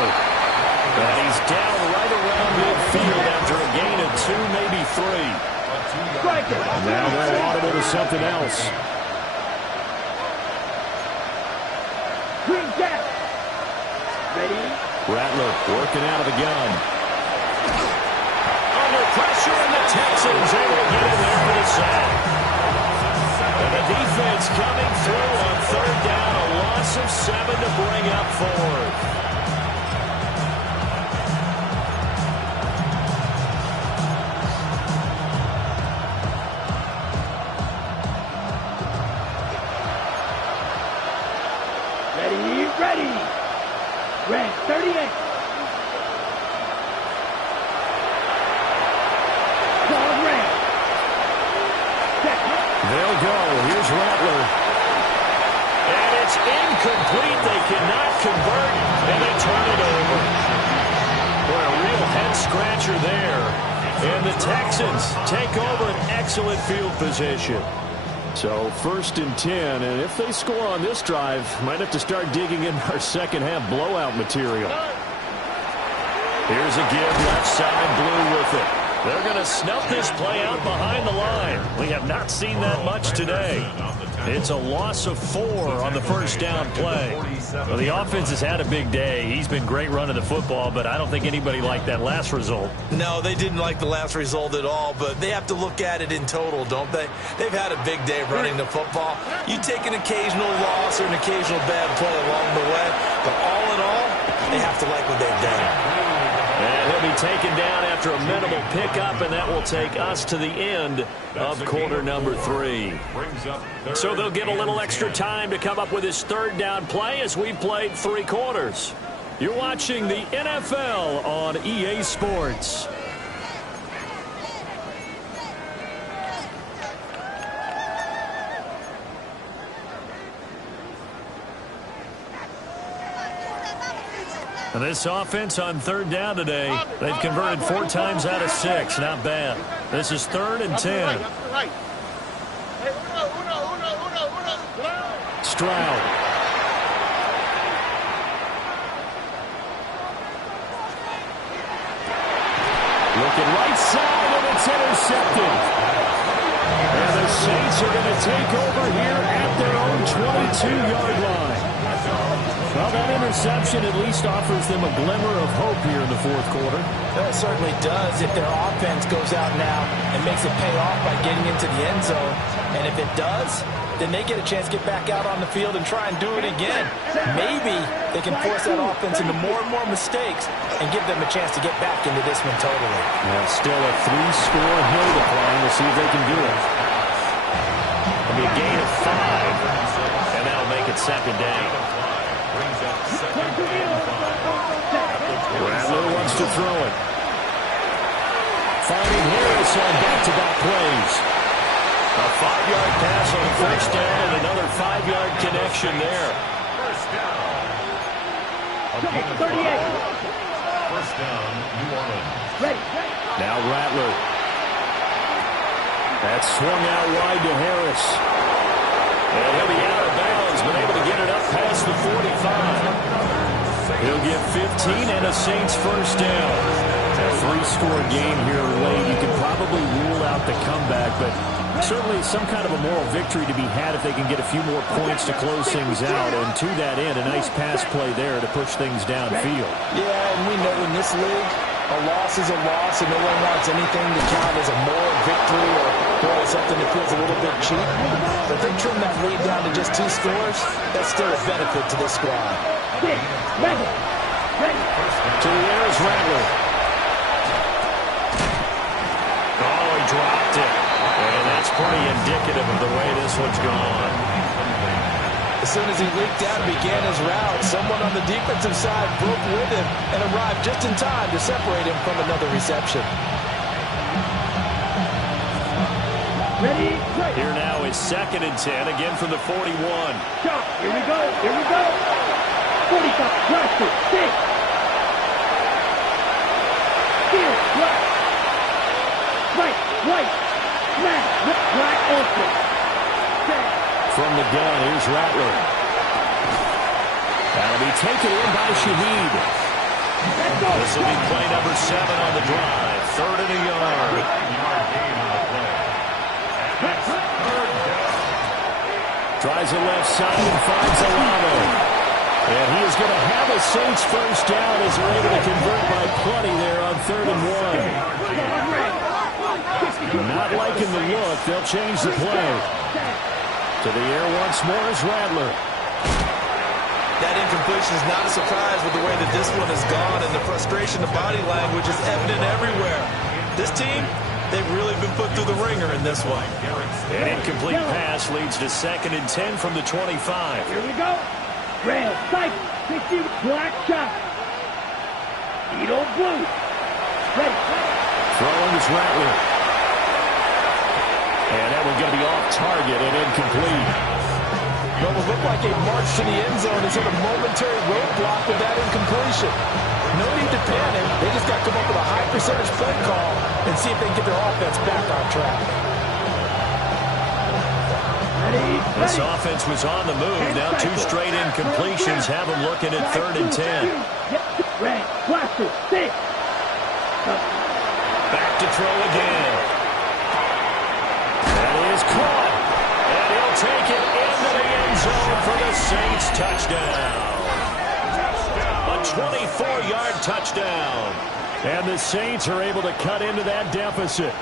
And he's down right around midfield after a gain of 2, maybe 3. Now they're audible to something else. Rattler working out of the gun. Under pressure, and the Texans able to get in there for the sack. And the defense coming through on 3rd down, a loss of 7 to bring up 4th. Ready. Red 38. Ball red. They'll go. Here's Rattler. incomplete. They cannot convert, and they turn it over. Boy, a real head-scratcher there. And the Texans take over an excellent field position. So 1st and 10, and if they score on this drive, might have to start digging in our second-half blowout material. Here's a give, left side, Blue with it. They're going to snuff this play out behind the line. We have not seen that much today. It's a loss of 4 on the first down play. Well, the offense has had a big day. He's been great running the football, but I don't think anybody liked that last result. No, they didn't like the last result at all, but they have to look at it in total, don't they? They've had a big day running the football. You take an occasional loss or an occasional bad play along the way, but all in all, they have to like what they've done. And he'll be taken down after a minimal pickup, and that will take us to the end of quarter number 3. So they'll get a little extra time to come up with his 3rd down play as we've played 3 quarters. You're watching the NFL on EA Sports. And this offense on 3rd down today, they've converted 4 times out of 6. Not bad. This is 3rd and 10. Stroud. Looking right side, and it's intercepted. And the Saints are going to take over here at their own 22-yard line. Well, that interception at least offers them a glimmer of hope here in the 4th quarter. It certainly does if their offense goes out now and makes it pay off by getting into the end zone. And if it does, then they get a chance to get back out on the field and try and do it again. Maybe they can force that offense into more and more mistakes and give them a chance to get back into this one totally. Well, still a 3-score hill to climb. We'll see if they can do it. It'll be a gain of 5, and that'll make it 2nd down. Rattler wants to throw it. Finding Harris on back-to-back plays. A 5-yard pass on 1st down and another 5-yard connection there. 38. 1st down, New Orleans. Ready. Now Rattler. That's swung out wide to Harris. And he'll be out of bounds, but able to get it up past the 45. He'll get 15 and a Saints 1st down. A 3-score game here late. You can probably rule out the comeback, but certainly some kind of a moral victory to be had if they can get a few more points to close things out. And to that end, a nice pass play there to push things downfield. Yeah, and we know in this league, a loss is a loss, and no one wants anything to count as a moral victory or something that feels a little bit cheap. But if they trim that lead down to just 2 scores, that's still a benefit to this squad. To the air is Rattler. Oh, he dropped it. And that's pretty indicative of the way this one's gone. As soon as he leaked out and began his route, someone on the defensive side broke with him and arrived just in time to separate him from another reception. Ready. Here now is 2nd and 10, again from the 41. Shot. Here we go. 45. Left it. 6. Here. Left. Right. Smash. Black open. From the gun, here's Rattler. That'll be taken in by Shaheed. This will be play number 7 on the drive. 3rd and a yard. Gain on the play. And that's 3rd down. Tries the left side and finds Olave. And he is going to have a Saints 1st down as they're able to convert by plenty there on 3rd and 1. Not liking the look. They'll change the play. To the air once more is Rattler. That incompletion is not a surprise with the way that this one has gone, and the frustration, the body language is evident everywhere. This team, they've really been put through the ringer in this one. An incomplete pass leads to 2nd and 10 from the 25. Here we go. Rail, cycle, 60, black shot. Edo blue. Ready. Throwing is Rattler. And that one going to be off target and incomplete. Well, it looked like a march to the end zone has hit a momentary roadblock with that incompletion. No need to panic. They just got to come up with a high percentage play call and see if they can get their offense back on track. This offense was on the move. Now 2 straight incompletions have them looking at 3rd and 10. Watch it. 6. Back to throw again. That is caught. And he'll take it into the end zone for the Saints touchdown. A 24-yard touchdown. And the Saints are able to cut into that deficit.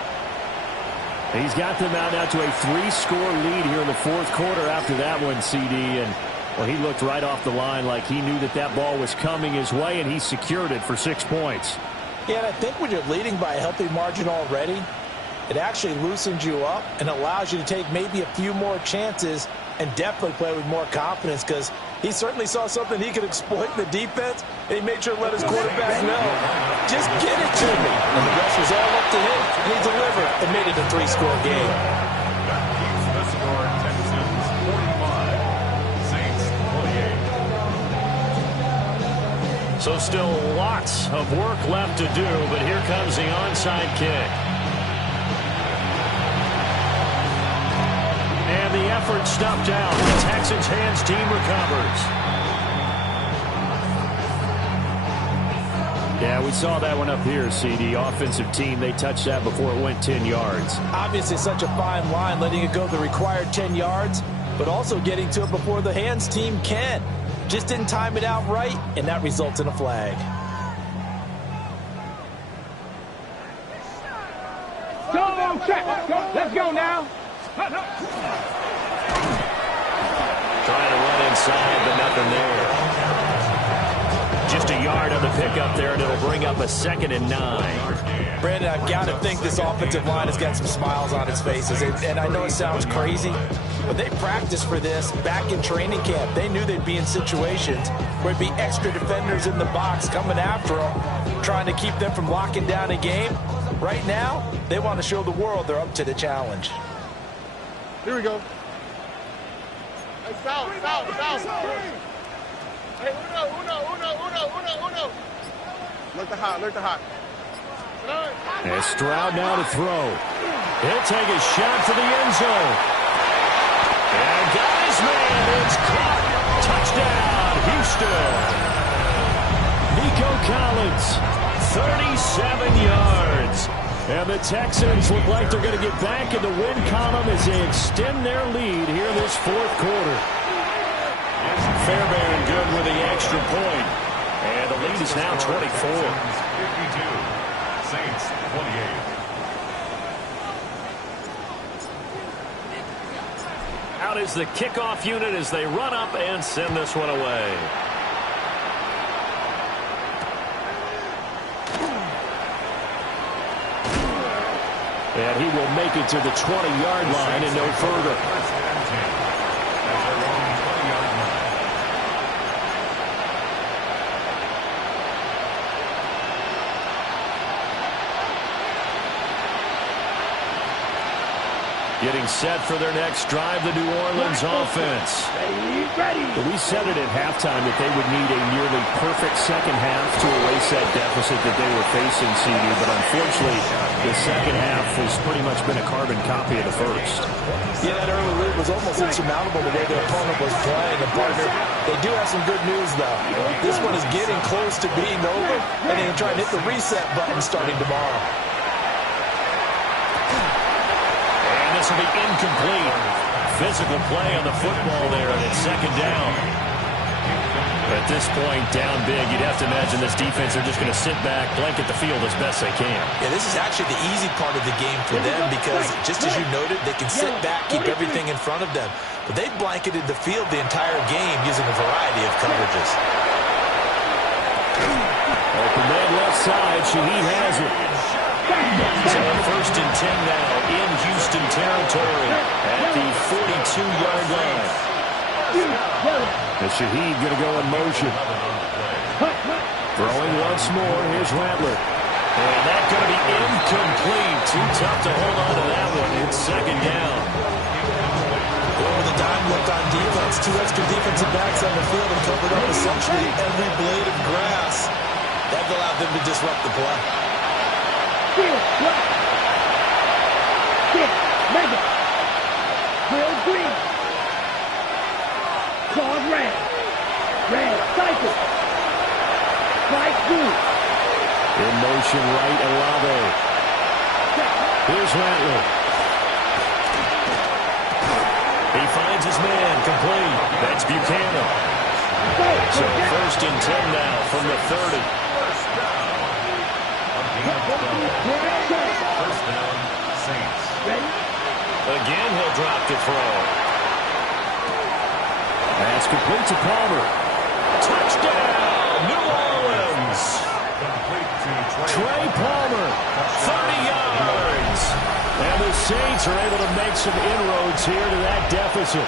He's got them out now to a 3-score lead here in the 4th quarter after that one, CD. And, well, he looked right off the line like he knew that that ball was coming his way, and he secured it for 6 points. Yeah, and I think when you're leading by a healthy margin already, it actually loosens you up and allows you to take maybe a few more chances and definitely play with more confidence, because he certainly saw something he could exploit in the defense, and he made sure to let his quarterback know, just get it to me. And the rest was all up to him, and he delivered and made it a 3-score game. That keeps the score Texans 45, Saints 48. So still lots of work left to do, but here comes the onside kick. And the effort snuffed out. The Texans hands team recovers. Yeah, we saw that one up here, CD. Offensive team, they touched that before it went 10 yards. Obviously such a fine line, letting it go the required 10 yards, but also getting to it before the hands team can. Just didn't time it out right, and that results in a flag. Go, check. Let's go now. Trying to run inside, but nothing there. Just a yard on the pickup there, and it'll bring up a 2nd and 9. Brandon, I've got to think this offensive line has got some smiles on its faces. And I know it sounds crazy, but they practiced for this back in training camp. They knew they'd be in situations where it'd be extra defenders in the box coming after them, trying to keep them from locking down a game. Right now, they want to show the world they're up to the challenge. Here we go. Hey, south. Hey, uno. Look the hot. As Stroud now to throw. He'll take a shot for the end zone. And got his man. It's caught. Touchdown, Houston. Nico Collins, 37 yards. And the Texans look like they're going to get back in the win column as they extend their lead here this 4th quarter. Fairbairn good with the extra point. And the lead is now 24. 52, Saints 28. Out is the kickoff unit as they run up and send this one away. And he will make it to the 20-yard line and no further. First and 10 at their own 20-yard line. Getting set for their next drive, the New Orleans offense. Ready. We said it at halftime that they would need a nearly perfect second half to erase that deficit that they were facing, CD. But unfortunately, the second half has pretty much been a carbon copy of the first. Yeah, that early lead was almost insurmountable the way their opponent was playing. And partner, they do have some good news, though. This one is getting close to being over, and they can try and hit the reset button starting tomorrow. This will be incomplete. Physical play on the football there, and it's 2nd down. At this point, down big, you'd have to imagine this defense are just going to sit back, blanket the field as best they can. Yeah, this is actually the easy part of the game for them because, just as you noted, they can sit back, keep everything in front of them. But they've blanketed the field the entire game using a variety of coverages. Open man left side, Shaheed has it. So 1st and 10 now in Houston territory at the 42-yard line. And Shaheed going to go in motion. Throwing once more, here's Rattler. And that's going to be incomplete. Too tough to hold on to that one. It's 2nd down. Over the dime look on defense. 2 extra defensive backs on the field and covered up essentially every blade of grass. That allowed them to disrupt the play. Mega. Will Green. Claw red. Red. Cycle. Right blue. In motion right, Olave. Here's Rattler. He finds his man, complete. That's Buchanan. So 1st and 10 now from the 30. First down, Saints. Again, he'll drop to throw. That's complete to Palmer. Touchdown, New Orleans. Complete to Trey Palmer, 30 yards. And the Saints are able to make some inroads here to that deficit.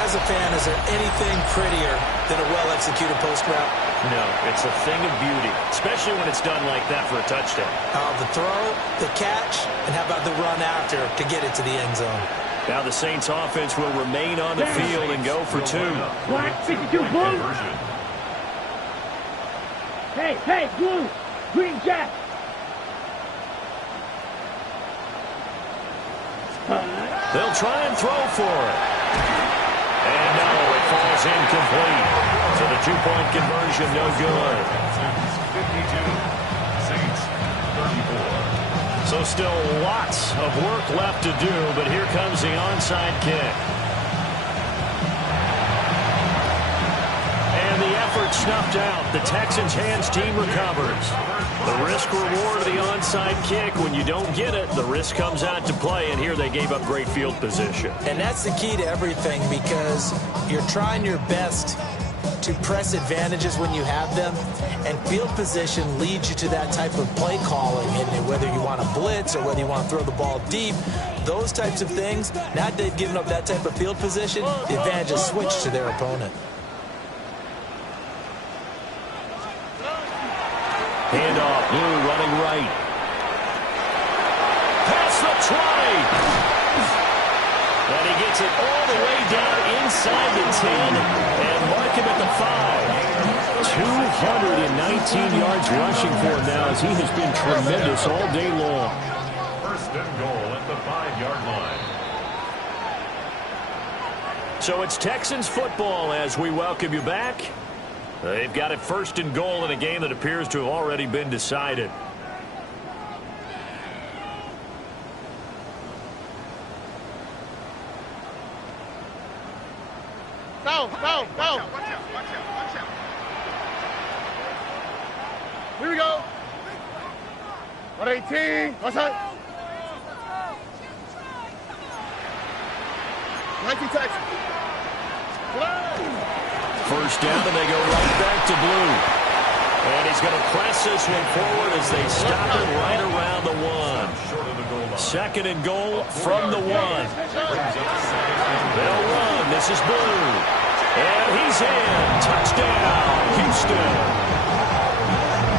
As a fan, is there anything prettier than a well-executed post route? No, it's a thing of beauty, especially when it's done like that for a touchdown. The throw, the catch, and how about the run after to get it to the end zone? Now the Saints offense will remain on the field and go for 2. Black 52 blue. Hey, blue. Green jack. They'll try and throw for it. And no, it falls incomplete. So the 2-point conversion, no good. 52, Saints 34. So still lots of work left to do, but here comes the onside kick. And the effort snuffed out. The Texans' hands team recovers. The risk reward of the onside kick, when you don't get it, the risk comes out to play, and here they gave up great field position. And that's the key to everything, because you're trying your best to press advantages when you have them, and field position leads you to that type of play calling. And whether you want to blitz or whether you want to throw the ball deep, those types of things, now that they've given up that type of field position, the advantage is switched to their opponent. Handoff, Blue running right. Pass the 20. And he gets it all the way down inside the 10 and mark him at the 5. 219 yards rushing for him now, as he has been tremendous all day long. First and goal at the 5-yard line. So it's Texans football as we welcome you back. They've got it 1st and goal in a game that appears to have already been decided. Go. Watch out. Here we go. 118. What's that? 19 Texans. First down, and they go right back to Blue. And he's going to press this one forward as they stop it right around the 1. 2nd and goal from the 1. They'll run. This is Blue. And he's in. Touchdown, Houston.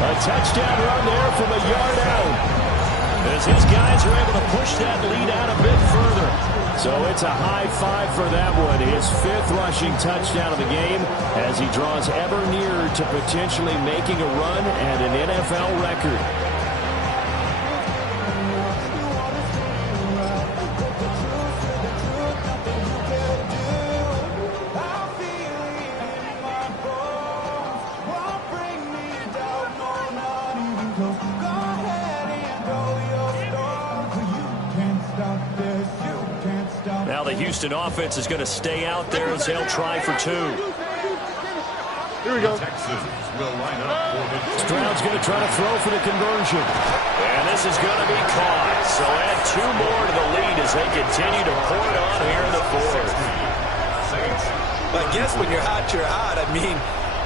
A touchdown run there from a yard out, as his guys are able to push that lead out a bit further. So it's a high 5 for that one. His 5th rushing touchdown of the game, as he draws ever nearer to potentially making a run at an NFL record. Now the Houston offense is going to stay out there as they'll try for 2. Here we go. Texans will line up for the Stroud's going to try to throw for the conversion. And this is going to be caught. So add 2 more to the lead as they continue to pour it on here in the 4th. I guess when you're hot, you're hot. I mean,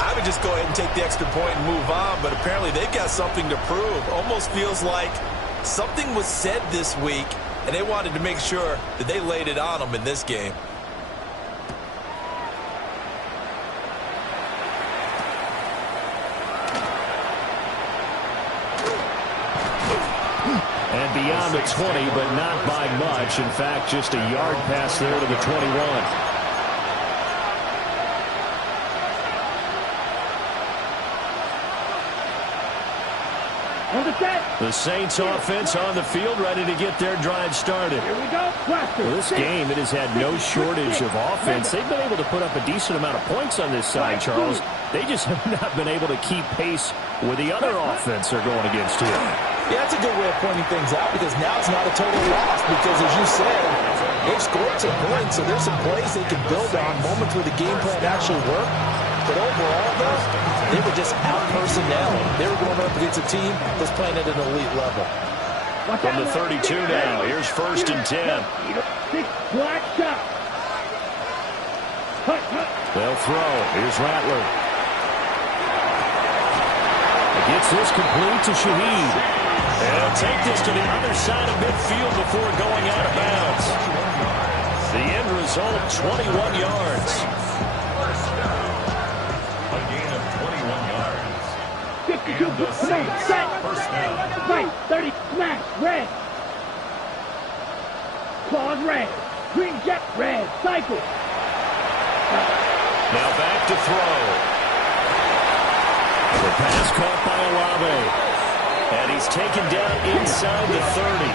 I would just go ahead and take the extra point and move on, but apparently they've got something to prove. Almost feels like something was said this week, and they wanted to make sure that they laid it on them in this game. And beyond the 20, but not by much. In fact, just a yard pass there to the 21. The Saints offense on the field, ready to get their drive started. Here we go. Well, this game, it has had no shortage of offense. They've been able to put up a decent amount of points on this side, Charles. They just have not been able to keep pace with the other offense they're going against here. Yeah, that's a good way of pointing things out because now it's not a total loss because, as you said, they've scored some points, so there's some plays they can build on, moments where the game plan actually worked. But overall, though, they were just out-personnel. They were going up against a team that's playing at an elite level. From the 32 now, here's 1st and 10. Black shot. They'll throw. Here's Rattler. Gets this complete to Shaheed. And he'll take this to the other side of midfield before going out of bounds. The end result, 21 yards. A gain of 21 yards. 52, And the Saints, first down. Right, 30, smash, red. Claws red. Green jet, red. Cycle. Now back to throw. The pass caught by Olave. And he's taken down inside the 30.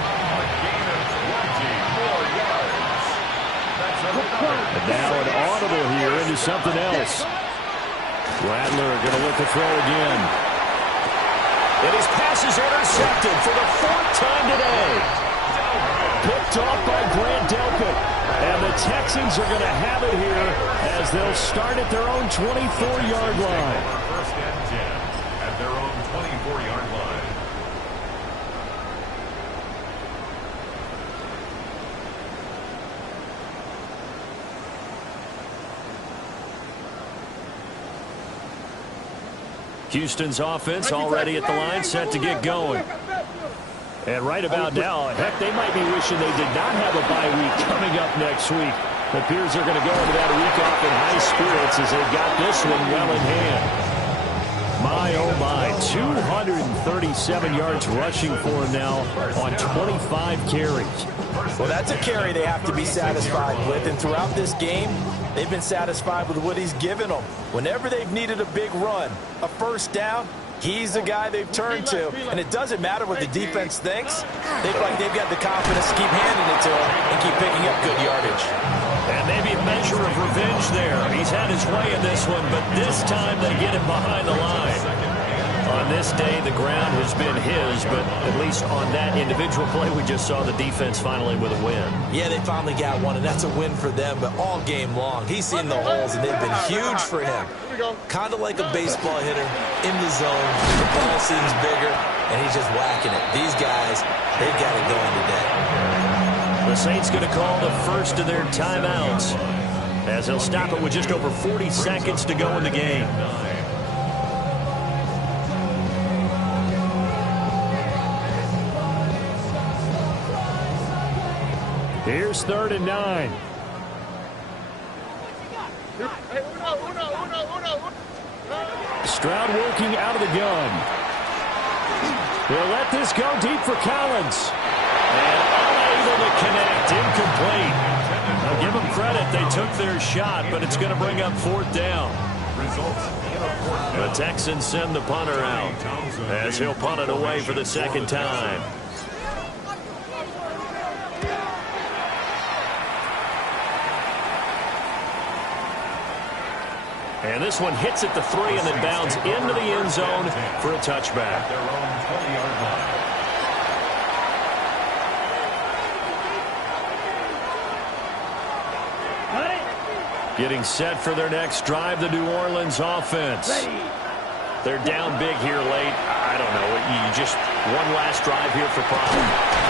And now an audible here into something else. Rattler going to look to throw again. And his pass is intercepted for the 4th time today. Picked off by Grant Delpit. And the Texans are going to have it here as they'll start at their own 24-yard line. First and 10 at their own 24-yard line. Houston's offense already at the line, set to get going. And right about now, heck, they might be wishing they did not have a bye week coming up next week. It appears they're going to go into that week off in high spirits as they've got this one well in hand. My, oh my, 237 yards rushing for him now on 25 carries. Well, that's a carry they have to be satisfied with, and throughout this game, they've been satisfied with what he's given them. Whenever they've needed a big run, a first down, he's the guy they've turned to. And it doesn't matter what the defense thinks. They feel like they've got the confidence to keep handing it to him and keep picking up good yardage. And maybe a measure of revenge there. He's had his way in this one, but this time they get him behind the line. On this day, the ground has been his, but at least on that individual play, we just saw the defense finally with a win. Yeah, they finally got one, and that's a win for them, but all game long, he's seen the holes, and they've been huge for him. Kind of like a baseball hitter in the zone. The ball seems bigger, and he's just whacking it. These guys, they've got it going today. The Saints going to call the first of their timeouts as they'll stop it with just over 40 seconds to go in the game. Here's 3rd and 9. Stroud working out of the gun. They'll let this go deep for Collins. And unable to connect, incomplete. I'll give them credit, they took their shot, but it's going to bring up 4th down. The Texans send the punter out as he'll punt it away for the 2nd time. And this one hits at the 3 and then bounds into the end zone for a touchback. Their own 20-yard line. Getting set for their next drive, the New Orleans offense. They're down big here late. I don't know. You just one last drive here for problem.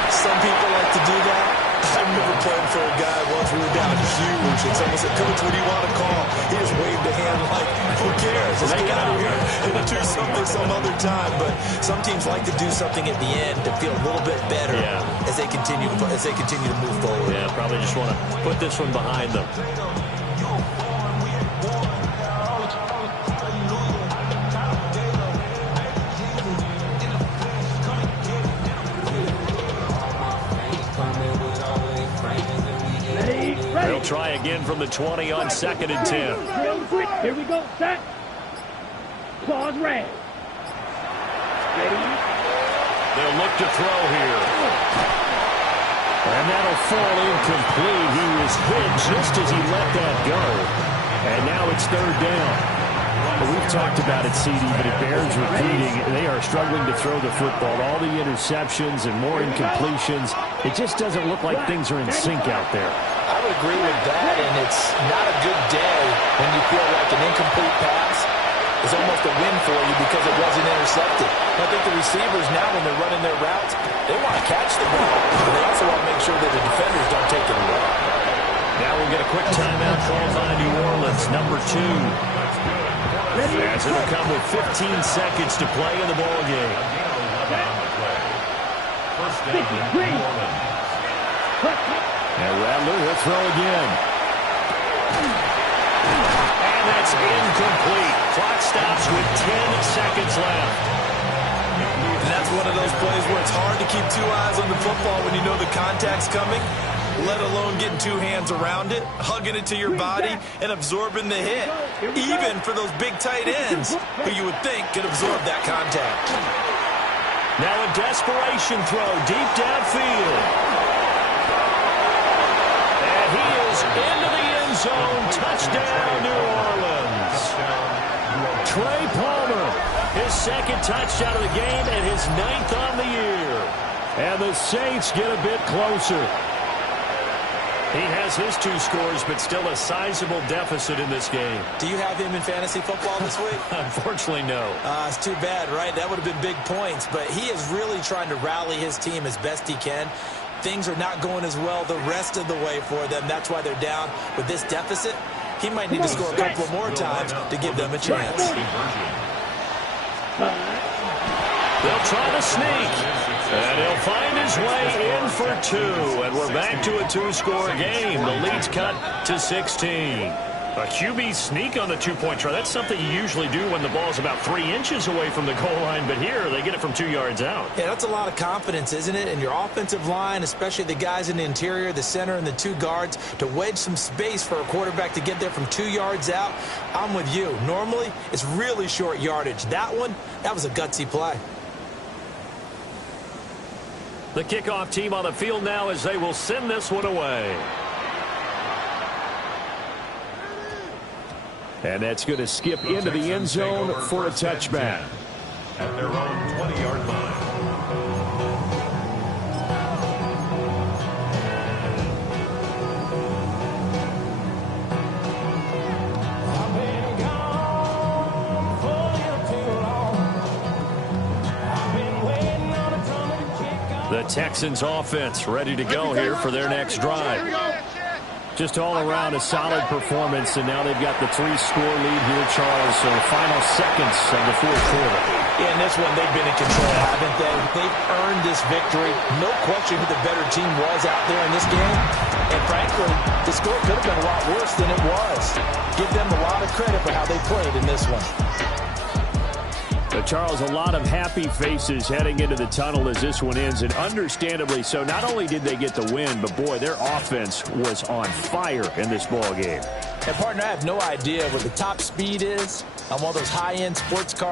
Some people like to do that. I remember playing for a guy once. We were down huge, and someone said, "Coach, what do you want to call?" He just waved a hand like, "Who cares? Let's get out of here and do something some other time." But some teams like to do something at the end to feel a little bit better as they continue to move forward. Yeah, probably just want to put this one behind them. again from the 20 on 2nd and 10. Here we go, set. Claws red. Ready? They'll look to throw here. And that'll fall incomplete. He was hit just as he let that go. And now it's 3rd down. Well, we've talked about it, CD, but it bears repeating. They are struggling to throw the football. All the interceptions and more incompletions. It just doesn't look like things are in sync out there. I would agree with that, and it's not a good day when you feel like an incomplete pass is almost a win for you because it wasn't intercepted. I think the receivers now, when they're running their routes, they want to catch the ball, but they also want to make sure that the defenders don't take it away. Now we'll get a quick timeout called by New Orleans, number 2. As it'll come with 15 seconds to play in the ball game. And Rattler will throw again. And that's incomplete. Clock stops with 10 seconds left. And that's one of those plays where it's hard to keep 2 eyes on the football when you know the contact's coming, let alone getting 2 hands around it, hugging it to your body, and absorbing the hit. Even for those big tight ends who you would think could absorb that contact. Now a desperation throw deep downfield. And he is into the end zone. Touchdown, New Orleans. Trey Palmer, his 2nd touchdown of the game and his 9th on the year. And the Saints get a bit closer. He has his 2 scores, but still a sizable deficit in this game. Do you have him in fantasy football this week? Unfortunately, no. It's too bad, right? That would have been big points. But he is really trying to rally his team as best he can. Things are not going as well the rest of the way for them. That's why they're down with this deficit. He might need to score a couple more times to give them a chance. They'll try to sneak. And he'll find his way in for 2. And we're back to a 2-score game. The lead's cut to 16. A QB sneak on the 2-point try. That's something you usually do when the ball's about 3 inches away from the goal line. But here, they get it from 2 yards out. Yeah, that's a lot of confidence, isn't it? And your offensive line, especially the guys in the interior, the center, and the 2 guards, to wedge some space for a quarterback to get there from 2 yards out. I'm with you. Normally, it's really short yardage. That one, that was a gutsy play. The kickoff team on the field now as they will send this one away. And that's going to skip into the end zone for a touchback. At their own 20-yard line. The Texans offense ready to go here for their next drive. Just all around a solid performance, and now they've got the 3-score lead here, Charles. So the final seconds of the 4th quarter. Yeah, in this one, they've been in control, haven't they? They've earned this victory. No question who the better team was out there in this game. And frankly, the score could have been a lot worse than it was. Give them a lot of credit for how they played in this one. But Charles, a lot of happy faces heading into the tunnel as this one ends, and understandably so. Not only did they get the win, but boy, their offense was on fire in this ball game. And partner, I have no idea what the top speed is on one of those high-end sports cars.